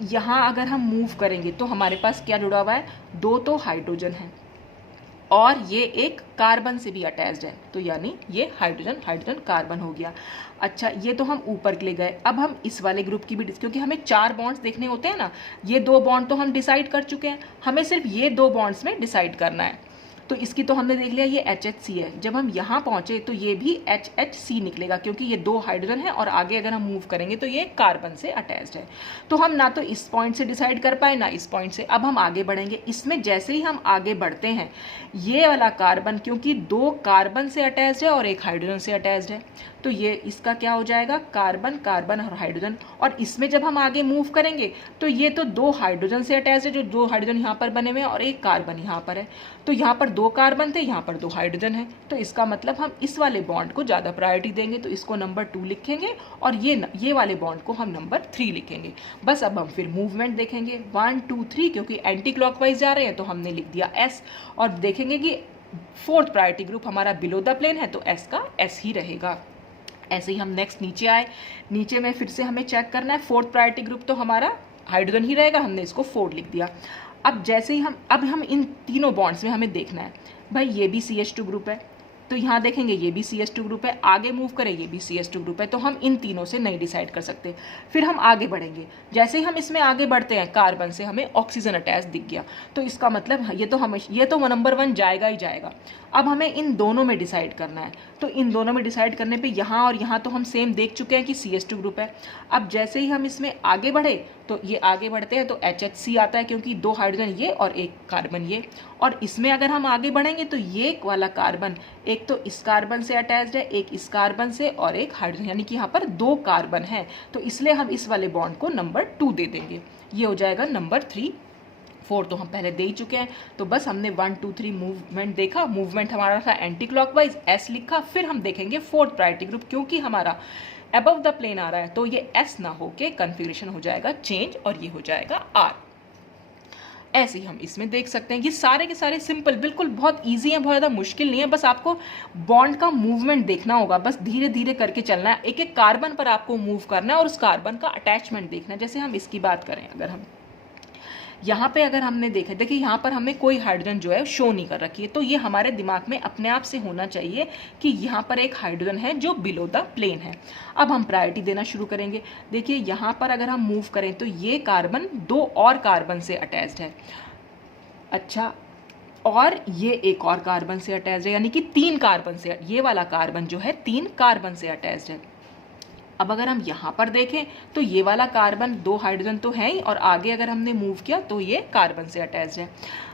यहाँ अगर हम मूव करेंगे तो हमारे पास क्या जुड़ा हुआ है, 2 तो हाइड्रोजन है और ये एक कार्बन से भी अटैच्ड है, तो यानी ये हाइड्रोजन हाइड्रोजन कार्बन हो गया। अच्छा, ये तो हम ऊपर के लिए गए। अब हम इस वाले ग्रुप की भी, क्योंकि हमें 4 बॉन्ड्स देखने होते हैं ना, ये 2 बॉन्ड तो हम डिसाइड कर चुके हैं, हमें सिर्फ ये 2 बॉन्ड्स में डिसाइड करना है। तो इसकी तो हमने देख लिया ये HHC है। जब हम यहाँ पहुँचे तो ये भी HHC निकलेगा, क्योंकि ये 2 हाइड्रोजन है और आगे अगर हम मूव करेंगे तो ये कार्बन से अटैच्ड है। तो हम ना तो इस पॉइंट से डिसाइड कर पाए ना इस पॉइंट से। अब हम आगे बढ़ेंगे, इसमें जैसे ही हम आगे बढ़ते हैं, ये वाला कार्बन क्योंकि 2 कार्बन से अटैच्ड है और एक हाइड्रोजन से अटैच्ड है, तो ये इसका क्या हो जाएगा, कार्बन कार्बन और हाइड्रोजन। और इसमें जब हम आगे मूव करेंगे तो ये तो 2 हाइड्रोजन से अटैच्ड है, जो 2 हाइड्रोजन यहाँ पर बने हुए हैं और एक कार्बन यहाँ पर है, तो यहाँ पर 2 कार्बन थे, यहाँ पर 2 हाइड्रोजन है, तो इसका मतलब हम इस वाले बॉन्ड को ज़्यादा प्रायोरिटी देंगे, तो इसको नंबर 2 लिखेंगे और ये वाले बॉन्ड को हम नंबर 3 लिखेंगे। बस अब हम फिर मूवमेंट देखेंगे 1 2 3, क्योंकि एंटी क्लॉकवाइज जा रहे हैं तो हमने लिख दिया S, और देखेंगे कि 4th प्रायोरिटी ग्रुप हमारा बिलो द प्लेन है तो S का S ही रहेगा। ऐसे ही हम नेक्स्ट नीचे आए, नीचे में फिर से हमें चेक करना है, 4th प्रायोरिटी ग्रुप तो हमारा हाइड्रोजन ही रहेगा, हमने इसको 4 लिख दिया। अब जैसे ही हम इन तीनों बॉन्ड्स में हमें देखना है, भाई ये भी CH2 ग्रुप है, तो यहाँ देखेंगे ये भी CH2 ग्रुप है, आगे मूव करें ये भी CH2 ग्रुप है, तो हम इन तीनों से नहीं डिसाइड कर सकते। फिर हम आगे बढ़ेंगे, जैसे ही हम इसमें आगे बढ़ते हैं कार्बन से हमें ऑक्सीजन अटैच दिख गया, तो इसका मतलब ये तो नंबर 1 जाएगा ही जाएगा। अब हमें इन दोनों में डिसाइड करना है, तो इन दोनों में डिसाइड करने पे यहाँ और यहाँ तो हम सेम देख चुके हैं कि CH2 ग्रुप है। अब जैसे ही हम इसमें आगे बढ़े तो ये आगे बढ़ते हैं तो HHC आता है, क्योंकि 2 हाइड्रोजन ये और एक कार्बन ये, और इसमें अगर हम आगे बढ़ेंगे तो ये वाला कार्बन एक तो इस कार्बन से अटैच्ड है, एक इस कार्बन से और एक हाइड्रोजन, यानी कि यहाँ पर 2 कार्बन है, तो इसलिए हम इस वाले बॉन्ड को नंबर 2 दे देंगे। ये हो जाएगा नंबर 3। 4 तो हम पहले दे ही चुके हैं, तो बस हमने 1 2 3 मूवमेंट देखा। मूवमेंट हमारा था एंटी क्लॉकवाइज, S लिखा। फिर हम देखेंगे 4th प्रायोरिटी ग्रुप, क्योंकि हमारा अबव द प्लेन आ रहा है तो ये S ना होके कन्फिगरेशन हो जाएगा चेंज और ये हो जाएगा R। ऐसे ही हम इसमें देख सकते हैं। ये सारे के सारे सिंपल, बिल्कुल बहुत इजी हैं, बहुत ज़्यादा मुश्किल नहीं है। बस आपको बॉन्ड का मूवमेंट देखना होगा, बस धीरे धीरे करके चलना है, एक एक कार्बन पर आपको मूव करना है और उस कार्बन का अटैचमेंट देखना है। जैसे हम इसकी बात करें, अगर हम यहाँ पे अगर हमने देखा, देखिए यहाँ पर हमें कोई हाइड्रोजन जो है शो नहीं कर रखी है, तो ये हमारे दिमाग में अपने आप से होना चाहिए कि यहाँ पर एक हाइड्रोजन है जो बिलो द प्लेन है। अब हम प्रायोरिटी देना शुरू करेंगे। देखिए यहाँ पर अगर हम मूव करें तो ये कार्बन 2 और कार्बन से अटैच्ड है, अच्छा, और ये एक और कार्बन से अटैच्ड है, यानी कि 3 कार्बन से, ये वाला कार्बन जो है 3 कार्बन से अटैच्ड है। अब अगर हम यहाँ पर देखें तो ये वाला कार्बन 2 हाइड्रोजन तो है ही, और आगे अगर हमने मूव किया तो ये कार्बन से अटैच्ड है।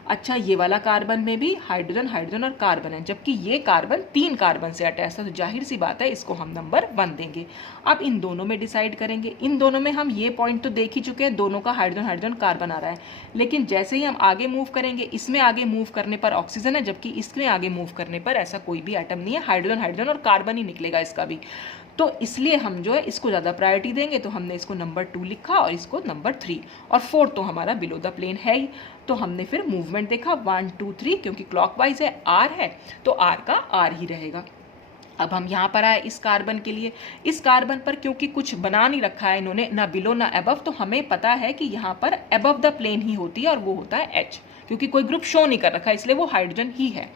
अच्छा, ये वाला कार्बन में भी हाइड्रोजन हाइड्रोजन और कार्बन है, जबकि ये कार्बन 3 कार्बन से अटैच है, तो जाहिर सी बात है इसको हम नंबर 1 देंगे। अब इन दोनों में डिसाइड करेंगे। इन दोनों में हम ये पॉइंट तो देख ही चुके हैं, दोनों का हाइड्रोजन हाइड्रोजन कार्बन आ रहा है, लेकिन जैसे ही हम आगे मूव करेंगे, इसमें आगे मूव करने पर ऑक्सीजन है, जबकि इसमें आगे मूव करने पर ऐसा कोई भी एटम नहीं है, हाइड्रोजन हाइड्रोजन और कार्बन ही निकलेगा इसका भी। तो इसलिए हम जो है इसको ज़्यादा प्रायोरिटी देंगे, तो हमने इसको नंबर 2 लिखा और इसको नंबर 3, और 4 तो हमारा बिलो द प्लेन है ही। तो हमने फिर मूवमेंट देखा 1 2 3, क्योंकि क्लॉकवाइज है, आर है तो आर का आर ही रहेगा। अब हम यहाँ पर आए इस कार्बन के लिए। इस कार्बन पर क्योंकि कुछ बना नहीं रखा है इन्होंने, ना बिलो ना अबव, तो हमें पता है कि यहाँ पर अबव द प्लेन ही होती है, और वो होता है H, क्योंकि कोई ग्रुप शो नहीं कर रखा है, इसलिए वो हाइड्रोजन ही है।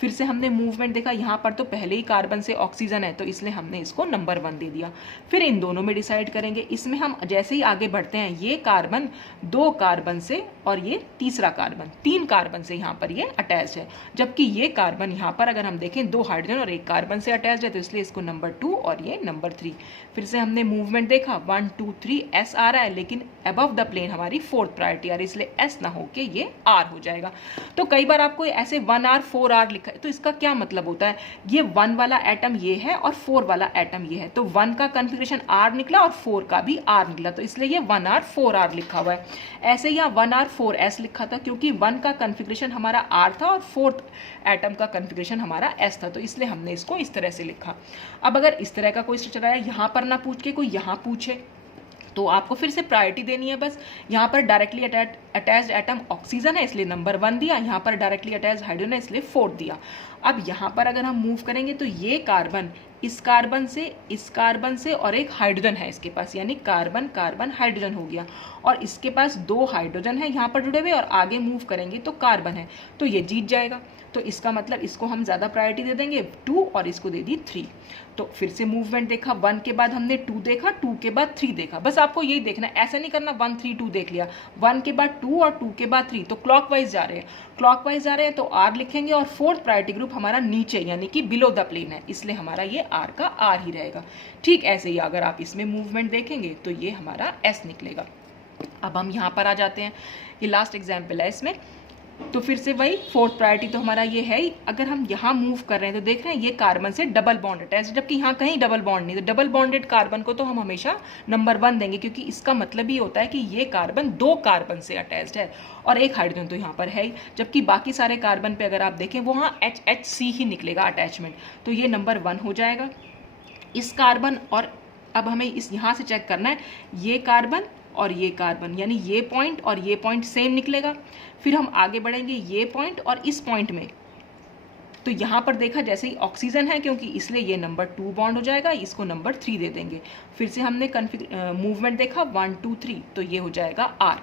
फिर से हमने मूवमेंट देखा, यहाँ पर तो पहले ही कार्बन से ऑक्सीजन है, तो इसलिए हमने इसको नंबर 1 दे दिया। फिर इन दोनों में डिसाइड करेंगे। इसमें हम जैसे ही आगे बढ़ते हैं, ये कार्बन 2 कार्बन से और ये तीसरा कार्बन 3 कार्बन से यहाँ पर ये अटैच है, जबकि ये कार्बन यहाँ पर अगर हम देखें 2 हाइड्रोजन और 1 कार्बन से अटैच है, तो इसलिए इसको नंबर 2 और ये नंबर 3। फिर से हमने मूवमेंट देखा 1 2 3, एस आ रहा है, लेकिन अबव द प्लेन हमारी 4th प्रायोरिटी आ रही है, इसलिए एस ना होके ये आर हो जाएगा। तो कई बार आपको ऐसे 1R 4R लिखा है, तो इसका क्या मतलब होता है, ये 1 वाला एटम ये है और 4 वाला एटम ये है, तो 1 का कन्फिग्रेशन R निकला और 4 का भी R निकला, तो इसलिए ये 1R 4R लिखा हुआ है। ऐसे ही 1R 4S लिखा था, क्योंकि 1 का कन्फिग्रेशन हमारा R था और 4th एटम का कन्फिग्रेशन हमारा S था, तो इसलिए हमने इसको इस तरह से लिखा। अब अगर इस तरह का कोई स्ट्रक्चर आया, यहाँ पर ना पूछ के कोई यहाँ पूछे, तो आपको फिर से प्रायोरिटी देनी है बस। यहाँ पर डायरेक्टली अटैच्ड एटम ऑक्सीजन है, इसलिए नंबर 1 दिया। यहाँ पर डायरेक्टली अटैच्ड हाइड्रोजन है, इसलिए 4 दिया। अब यहाँ पर अगर हम मूव करेंगे तो ये कार्बन इस कार्बन से और एक हाइड्रोजन है इसके पास, यानी कार्बन कार्बन हाइड्रोजन हो गया, और इसके पास 2 हाइड्रोजन है यहाँ पर जुड़े हुए, और आगे मूव करेंगे तो कार्बन है, तो ये जीत जाएगा। तो इसका मतलब इसको हम ज़्यादा प्रायोरिटी दे देंगे 2, और इसको दे दी 3। तो फिर से मूवमेंट देखा, 1 के बाद हमने 2 देखा, 2 के बाद 3 देखा। बस आपको यही देखना है, ऐसा नहीं करना 1 3 2 देख लिया, 1 के बाद 2 और 2 के बाद 3, तो क्लॉकवाइज जा रहे हैं, तो R लिखेंगे, और 4th प्रायोरिटी ग्रुप हमारा नीचे यानी कि बिलो द प्लेन है, इसलिए हमारा ये R का R ही रहेगा। ठीक ऐसे ही अगर आप इसमें मूवमेंट देखेंगे तो ये हमारा S निकलेगा। अब हम यहाँ पर आ जाते हैं, ये लास्ट एग्जाम्पल है इसमें। तो फिर से वही 4th प्रायोरिटी तो हमारा ये है ही। अगर हम यहाँ मूव कर रहे हैं तो देख रहे हैं ये कार्बन से डबल बॉन्ड अटैच, जबकि यहाँ कहीं डबल बॉन्ड नहीं, तो डबल बॉन्डेड कार्बन को तो हम हमेशा नंबर 1 देंगे, क्योंकि इसका मतलब ये होता है कि ये कार्बन 2 कार्बन से अटैच्ड है, और एक हाइड्रोजन तो यहाँ पर है ही, जबकि बाकी सारे कार्बन पे अगर आप देखें वहाँ HHC ही निकलेगा अटैचमेंट, तो ये नंबर 1 हो जाएगा इस कार्बन। और अब हमें इस यहाँ से चेक करना है, ये कार्बन और ये कार्बन, यानी ये पॉइंट और ये पॉइंट सेम निकलेगा। फिर हम आगे बढ़ेंगे, ये पॉइंट और इस पॉइंट में, तो यहाँ पर देखा जैसे ही ऑक्सीजन है, क्योंकि इसलिए ये नंबर 2 बॉन्ड हो जाएगा, इसको नंबर 3 दे देंगे। फिर से हमने मूवमेंट देखा 1 2 3, तो ये हो जाएगा R,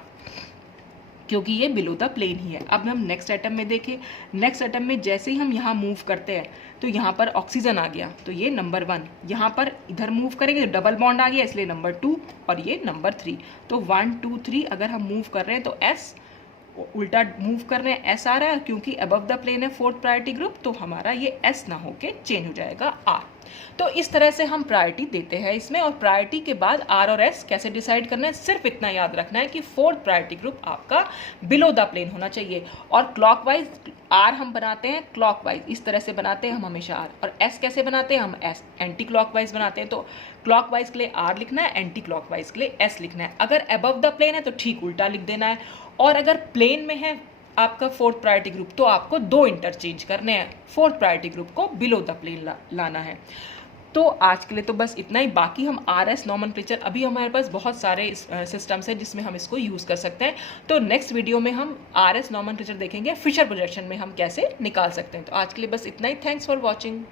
क्योंकि ये बिलो द प्लेन ही है। अब हम नेक्स्ट एटम में देखें, नेक्स्ट एटम में जैसे ही हम यहाँ मूव करते हैं तो यहाँ पर ऑक्सीजन आ गया, तो ये नंबर 1। यहाँ पर इधर मूव करेंगे तो डबल बॉन्ड आ गया, इसलिए नंबर 2 और ये नंबर 3। तो 1 2 3 अगर हम मूव कर रहे हैं तो S, उल्टा मूव कर रहे हैं S आ रहा है, क्योंकि अबव द प्लेन है 4th प्रायोरिटी ग्रुप, तो हमारा ये S ना होके चेंज हो जाएगा R। तो इस तरह से हम प्रायोरिटी देते हैं इसमें, और प्रायोरिटी के बाद R और S कैसे डिसाइड करना है, सिर्फ इतना याद रखना है कि 4th प्रायोरिटी ग्रुप आपका बिलो द प्लेन होना चाहिए। और क्लॉकवाइज R हम बनाते हैं, क्लॉकवाइज इस तरह से बनाते हैं हम हमेशा R, और S कैसे बनाते हैं हम S एंटी क्लॉकवाइज बनाते हैं। तो क्लॉकवाइज के लिए R लिखना है, एंटी क्लॉकवाइज के लिए S लिखना है। अगर अबव द प्लेन है तो ठीक उल्टा लिख देना है, और अगर प्लेन में है आपका 4th प्रायोरिटी ग्रुप तो आपको 2 इंटरचेंज करने हैं, 4th प्रायोरिटी ग्रुप को बिलो द प्लेन लाना है। तो आज के लिए तो बस इतना ही। बाकी हम RS नॉमेनक्लेचर, अभी हमारे पास बहुत सारे सिस्टम्स हैं जिसमें हम इसको यूज़ कर सकते हैं। तो नेक्स्ट वीडियो में हम RS नॉमेनक्लेचर देखेंगे, फिशर प्रोजेक्शन में हम कैसे निकाल सकते हैं। तो आज के लिए बस इतना ही। Thanks for watching.